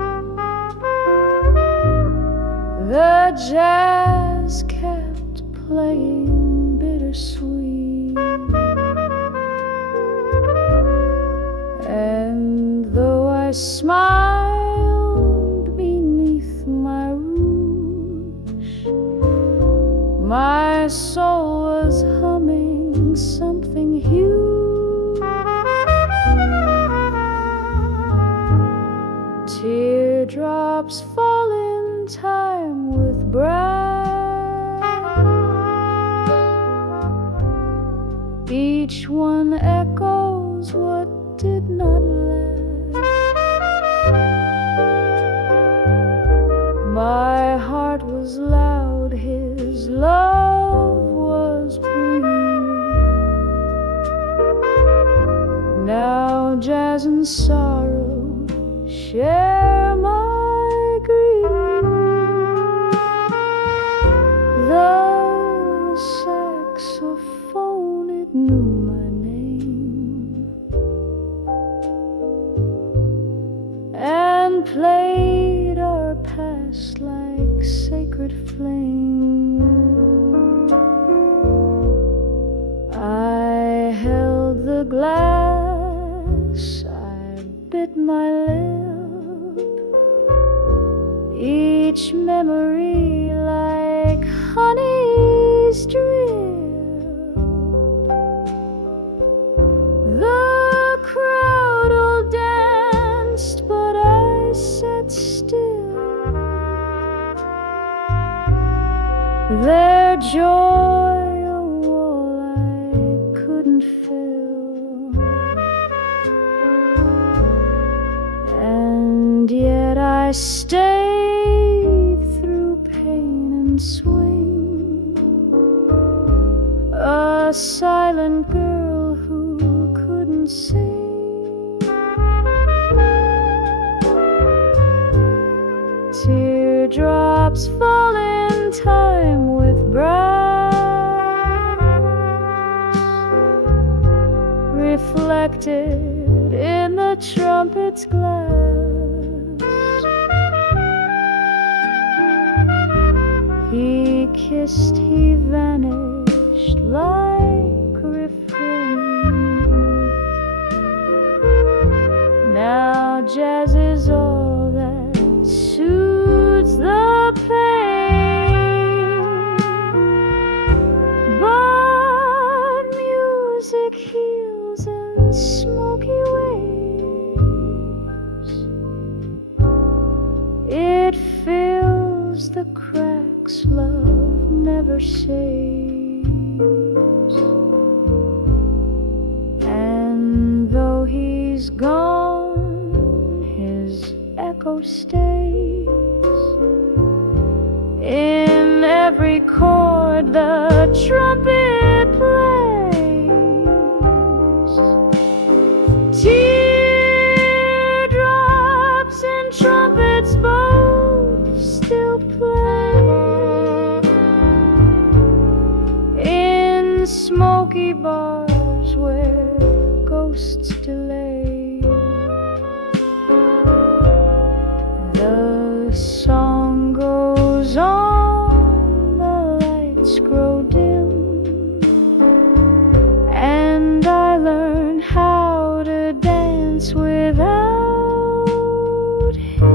The jazz kept playing bittersweet, and though I smiled beneath my rouge, my soul was humming something huge. Teardrops fall in time with breath, each one echoes what sorrow, share my grief. The saxophone, it knew my name and played our past like sacred flame. I held the glass, I bit my lip, each memory like honey's drip. The crowd all danced, but I sat still. Their joy a wall I couldn't fill, and yet I stayed through pain and swing, a silent girl who couldn't sing. Teardrops fall in time with brass, reflected in the trumpet's glass. He kissed, he vanished like refrain. Now jazz is all that soothes the pain, but music heals in smoky waves. It fills the cracks love never saves, and though he's gone, his echo stays in every chord the trumpet plays. Teardrops and trumpets both still play in smoky bars where ghosts delay. The song goes on, the lights grow dim, and I learn how to dance without him.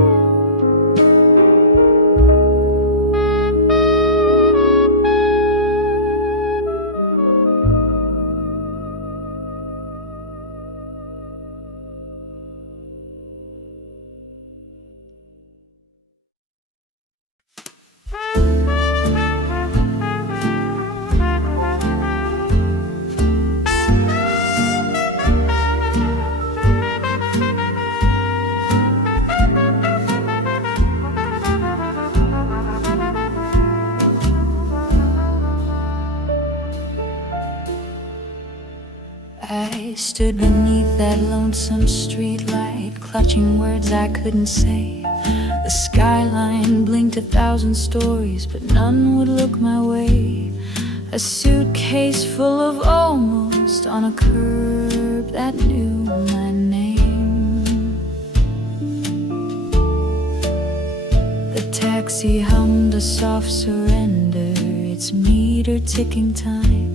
I stood beneath that lonesome streetlight, clutching words I couldn't say. The skyline blinked 1,000 stories, but none would look my way. A suitcase full of almost on a curb that knew my name. The taxi hummed a soft surrender, its meter ticking time.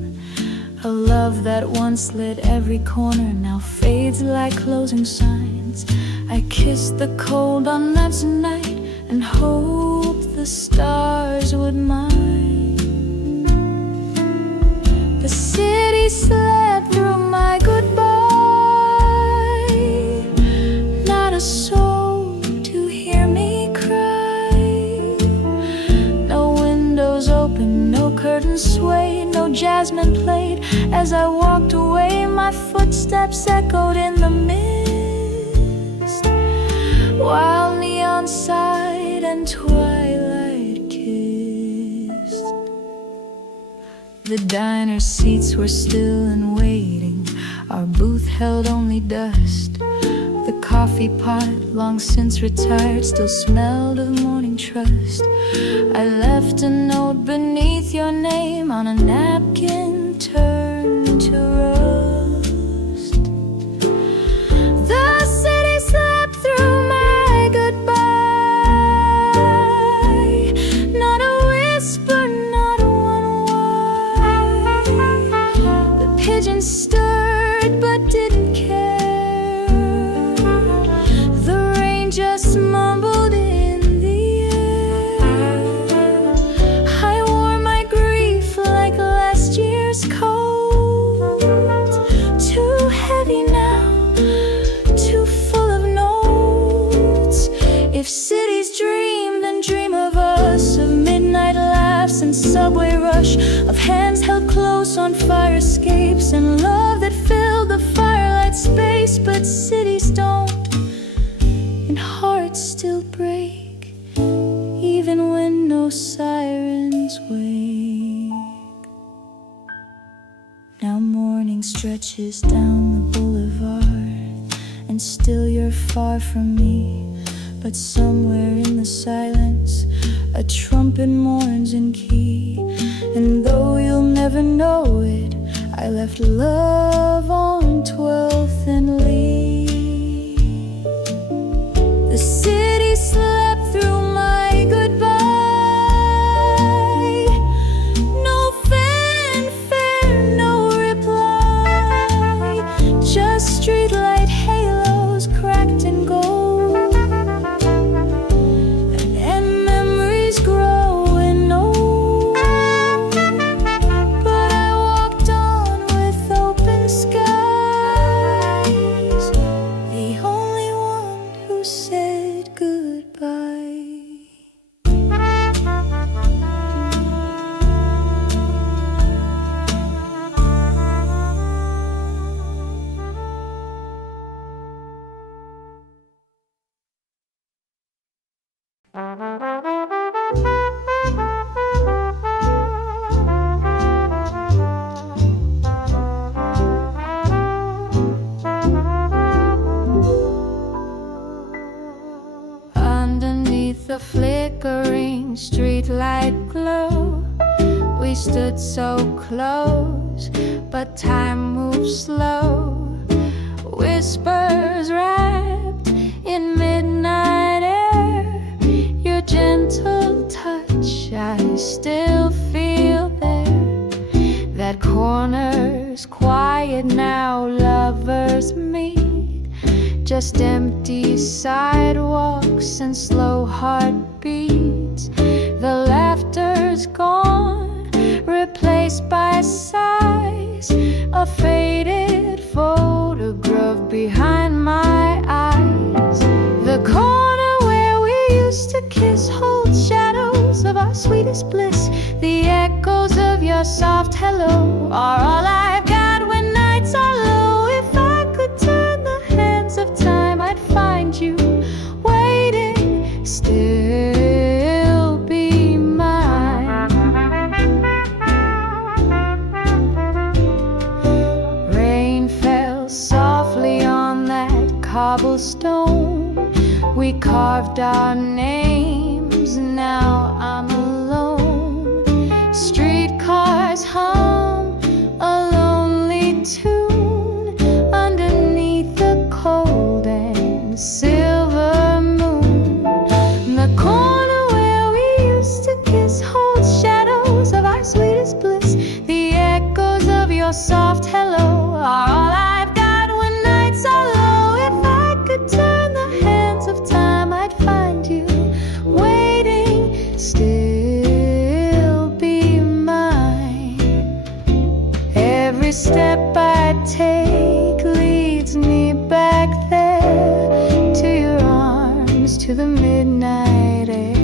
A love that once lit every corner now fades like closing signs. I kissed the cold on that night and hoped the stars would mind. The city slept through my goodbye, not a soul to hear me cry. No windows open, no curtains swayed, no jasmine played. As I walked away, my footsteps echoed in the mist, while neon sighed and twilight kissed. The diner seats were still and waiting, our booth held only dust. The coffee pot, long since retired, still smelled of morning trust. I left a note beneath your name on a napkin turned to rust. The city slept through my goodbye, not a whisper, not one word. The pigeons stirred but didn't care. Just mumbled in the air. I wore my grief like last year's coat, too heavy now, too full of notes. If cities dream, then dream of us, of midnight laughs and subway rush, of hands held close on fire escapes and love that filled the firelight space. But cities don't, and hearts still break, even when no sirens wake. Now morning stretches down the boulevard, and still you're far from me. But somewhere in the silence, a trumpet mourns in key. And though you'll never know it, I left love on 12th and Lee. The city slept through my goodbye. No fanfare, no reply, just streetlight halos cracked in gold, and memories growing old. But I walked on with open skies, the only one who said goodbye. Underneath the flickering streetlight glow, we stood so close, but time moved slow. Whispers wrapped in midnight air, your gentle touch I still feel there. That corner's quiet now, lovers meet, just empty sidewalks and slow heartbeats. The laughter's gone, replaced by sighs, a faded photograph behind my eyes. The corner where we used to kiss holds shadows of our sweetest bliss. The echoes of your soft hello are all I've got when nights are low. If I could turn the hands of time, I'd find you waiting, still be mine. Rain fell softly on that cobblestone. We carved our names, now I'm alone. Streetcars hum a lonely tune underneath the cold and silver moon. The corner where we used to kiss holds shadows of our sweetest bliss. The echoes of your soft hello are all I've got when nights are low. If I could turn the hands of time, I'd find you waiting, still be mine. Every step I take leads me back there, to your arms, to the midnight air.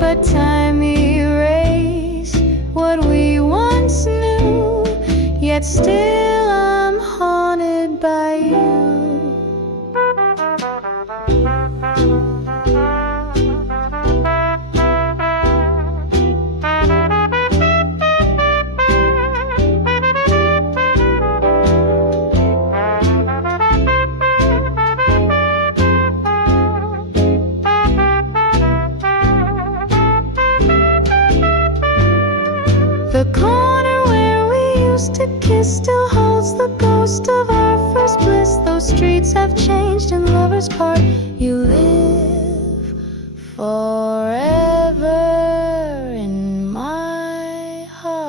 But time erased what we once knew, yet still I'm haunted by you. kiss still holds the ghost of our first bliss. Those streets have changed and lovers part. You live forever in my heart.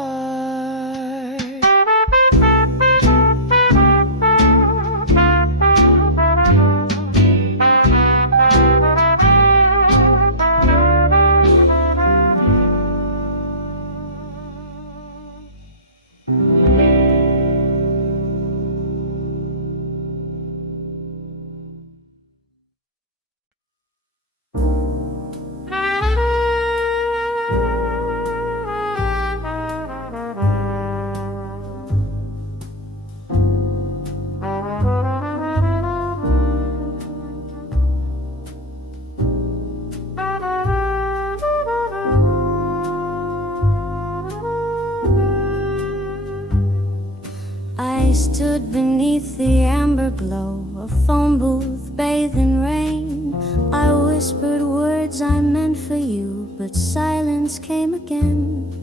I stood beneath the amber glow, a phone booth bathed in rain. I whispered words I meant for you, but silence came again.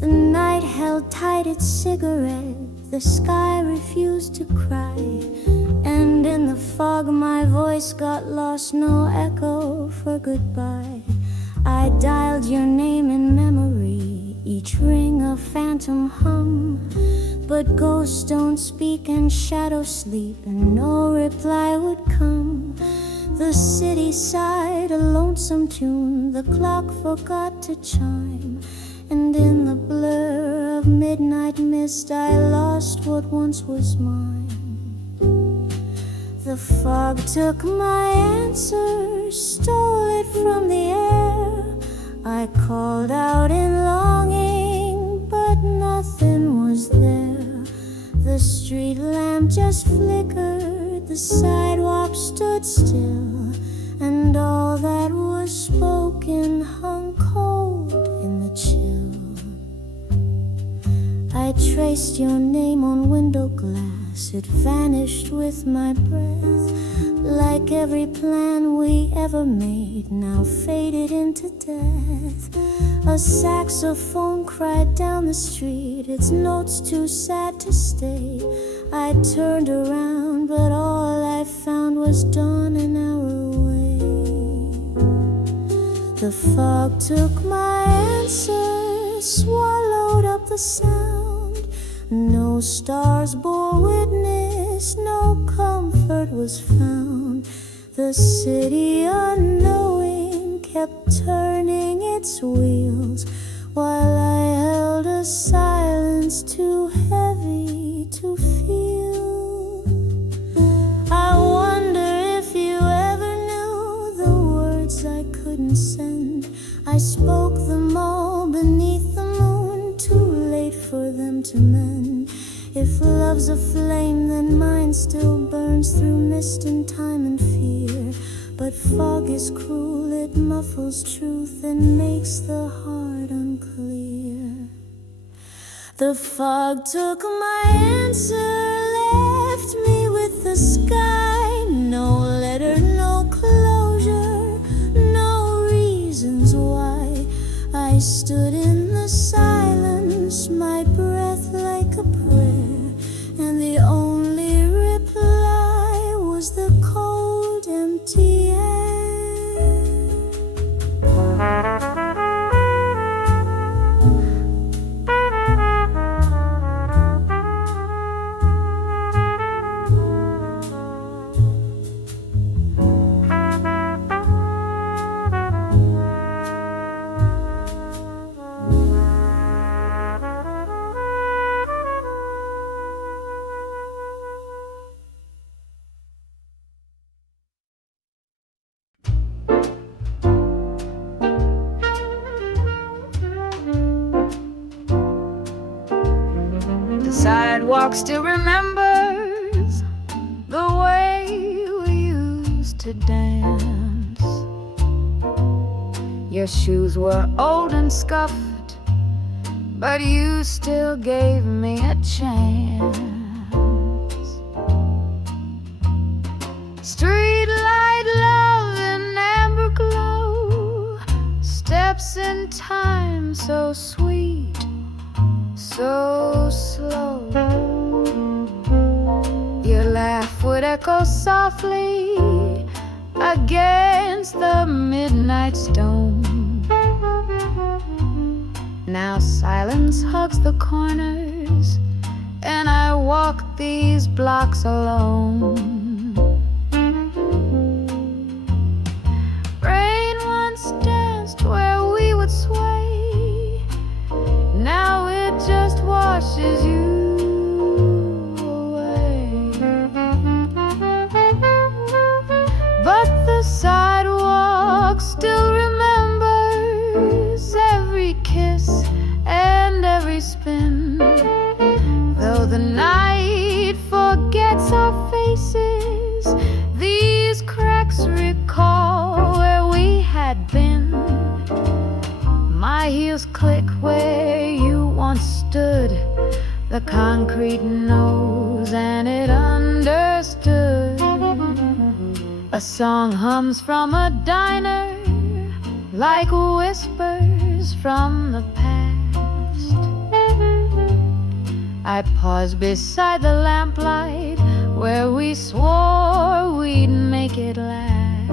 The night held tight its cigarette, the sky refused to cry, and in the fog my voice got lost, no echo for goodbye. I dialed your name in memory, each ring a phantom hum. But ghosts don't speak and shadows sleep, and no reply would come. The city sighed a lonesome tune, the clock forgot to chime, and in the blur of midnight mist I lost what once was mine. The fog took my answer, stole it from the air. I called out in longing, but nothing was there. The street lamp just flickered, the sidewalk stood still, and all that was spoken hung cold in the chill. I traced your name on window glass, it vanished with my breath, like every plan we ever made, now faded into death. A saxophone cried down the street, its notes too sad to stay. I turned around, but all I found was dawn an hour away. The fog took my answer, swallowed up the sound. No stars bore witness, no comfort was found. The city unknowing kept turning its wheels, while I held a silence too heavy to feel. I wonder if you ever knew the words I couldn't send. I spoke them all beneath the moon, too late for them to mend. If love's a flame, then mine still burns through mist and time and fear. But fog is cruel, it muffles truth and makes the heart unclear. The fog took my answer, left me with the sky. No letter, no closure, no reasons why. I stood in the silence, my breath like a prayer, and the only reply was the cold, empty air. The sidewalk still remembers the way we used to dance. Your shoes were old and scuffed, but you still gave me a chance. Streetlight love and amber glow, steps in time so sweet, so slow. Your laugh would echo softly against the midnight stone. Now silence hugs the corners, and I walk these blocks alone. Rain once danced where we would sway, now it just washes you away. But the sidewalk still remembers every kiss and every spin. Though the night forgets our faces, these cracks recall where we had been. My heels click where you once stood. The concrete knows and it understood. A song hums from a diner like whispers from the past. I pause beside the lamplight where we swore we'd make it last.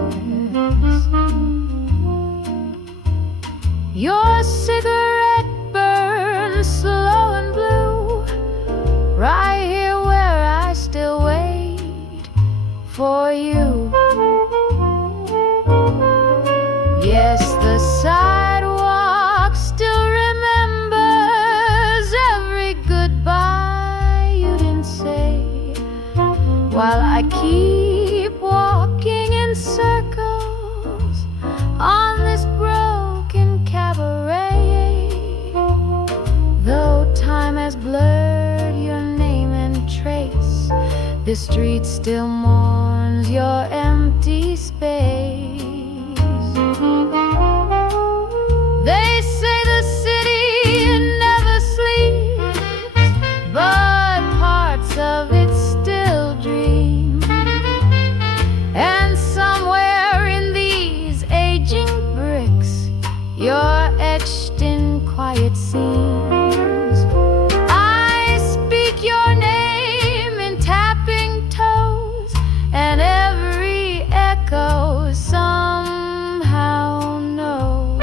Your cigarette burns slow and blue, right here where I still wait for you. Yes, the sidewalk still remembers every goodbye you didn't say, while I keep walking in circles on this broken cabaret. Though time has blurred your name and trace, the street still mourns your empty space. They say the city never sleeps, but parts of it still dream. And somewhere in these aging bricks, you're etched in quiet scenes. I speak your name in tapping toes, and every echo somehow knows.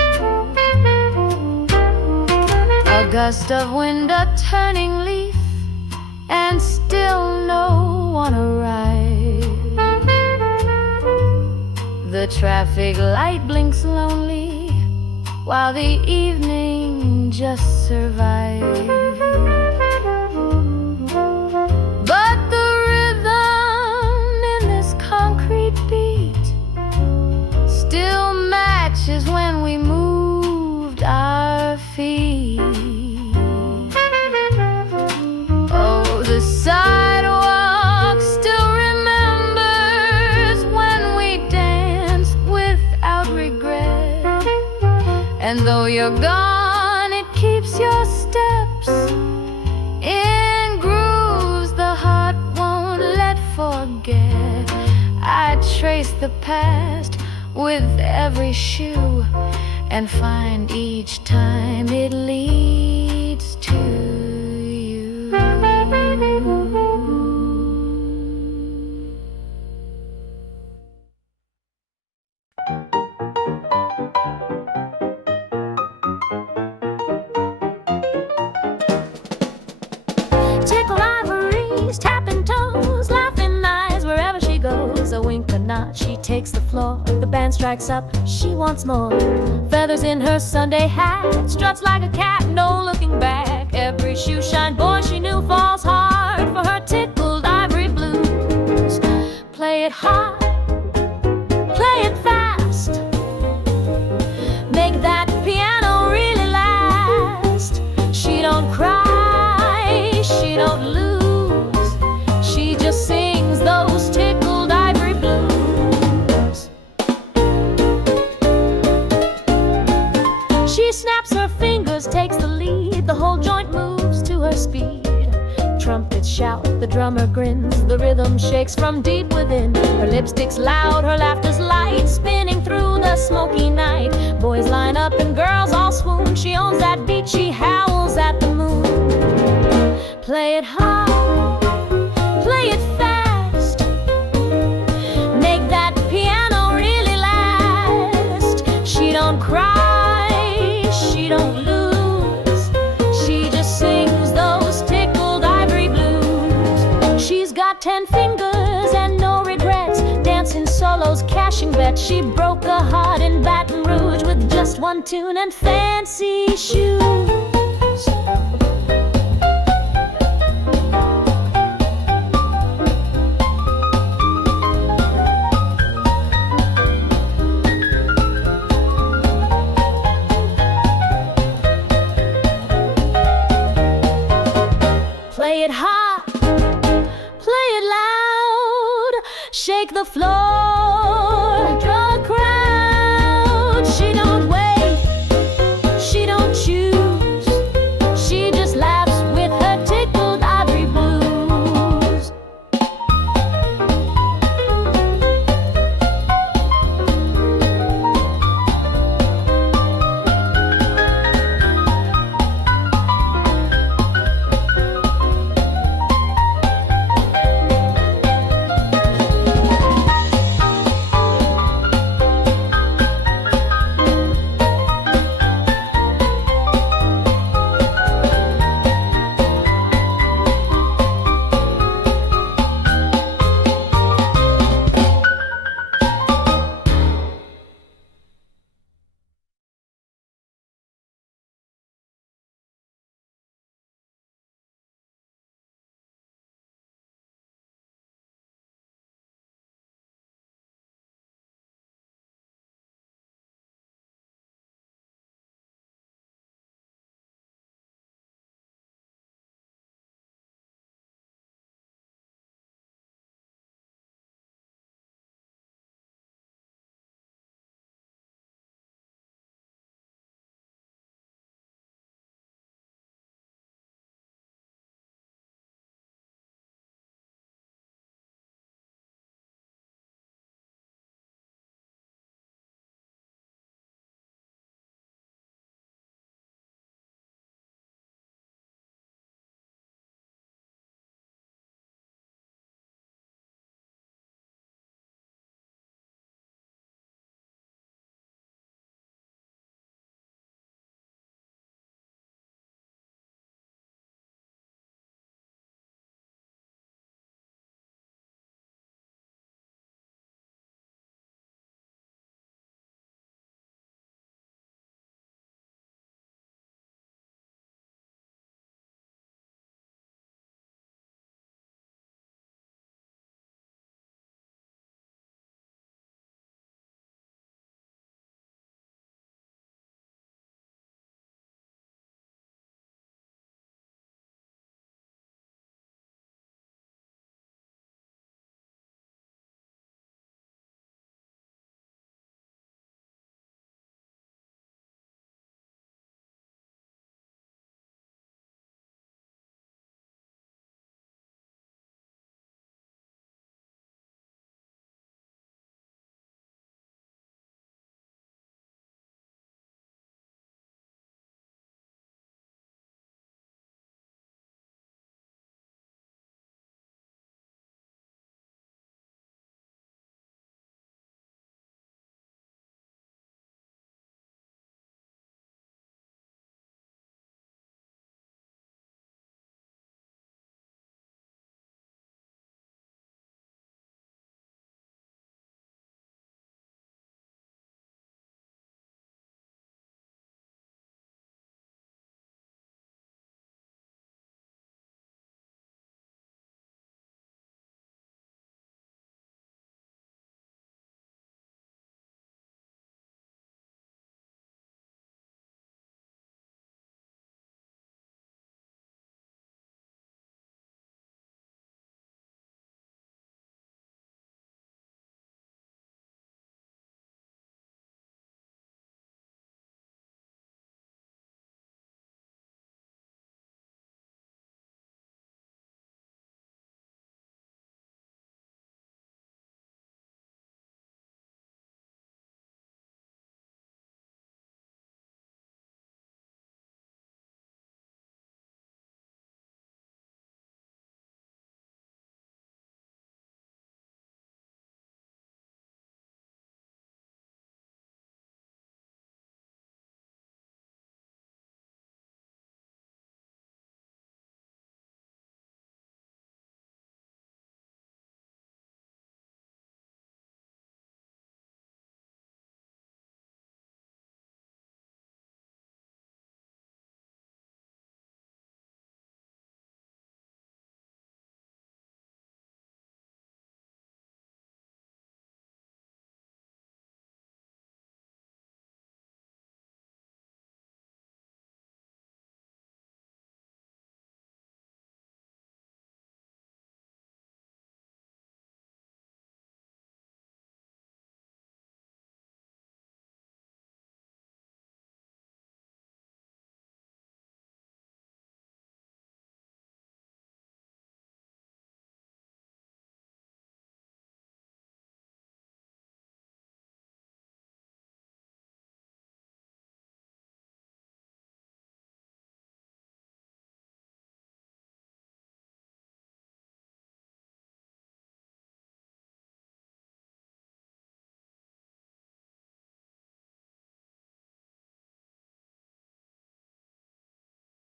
A gust of wind, a turning leaf, and still no one arrives. The traffic light blinks lonely while the evening just survives. But the rhythm in this concrete beat still matches when we moved our feet. Oh, the sidewalk still remembers when we danced without regret. And though you're gone, it keeps your steps in grooves the heart won't let forget. I trace the past with every shoe and find each time it leads to you. Tickle ivories, tapping toes, laughing eyes wherever she goes. A wink, a nod, she takes the floor. The band strikes up, she wants more. Feathers in her Sunday hat, struts like a cat, no looking back. Every shoe shine boy she knew falls hard for her tickled ivory blues. Play it hard, play it fast, make that piano really last. She don't cry, she don't lose, she just sings those tickled ivory blues. She snaps her fingers, takes the lead, the whole joint moves to her speed. Trumpets shout, the drummer grins, the rhythm shakes from deep within. Her lipstick's loud, her laughter's light, spinning through the smoky night. Boys line up and girls all swoon, she owns that beat, she howls at the moon. Play it hard, play it fast, make that piano really last. She don't cry, she don't lose, she just sings those tickled ivory blues. She's got 10 fingers and no regrets, dancing solos, cashing bets. She broke a heart in Baton Rouge with just one tune and fancy shoes. Play it hot, play it loud, shake the floor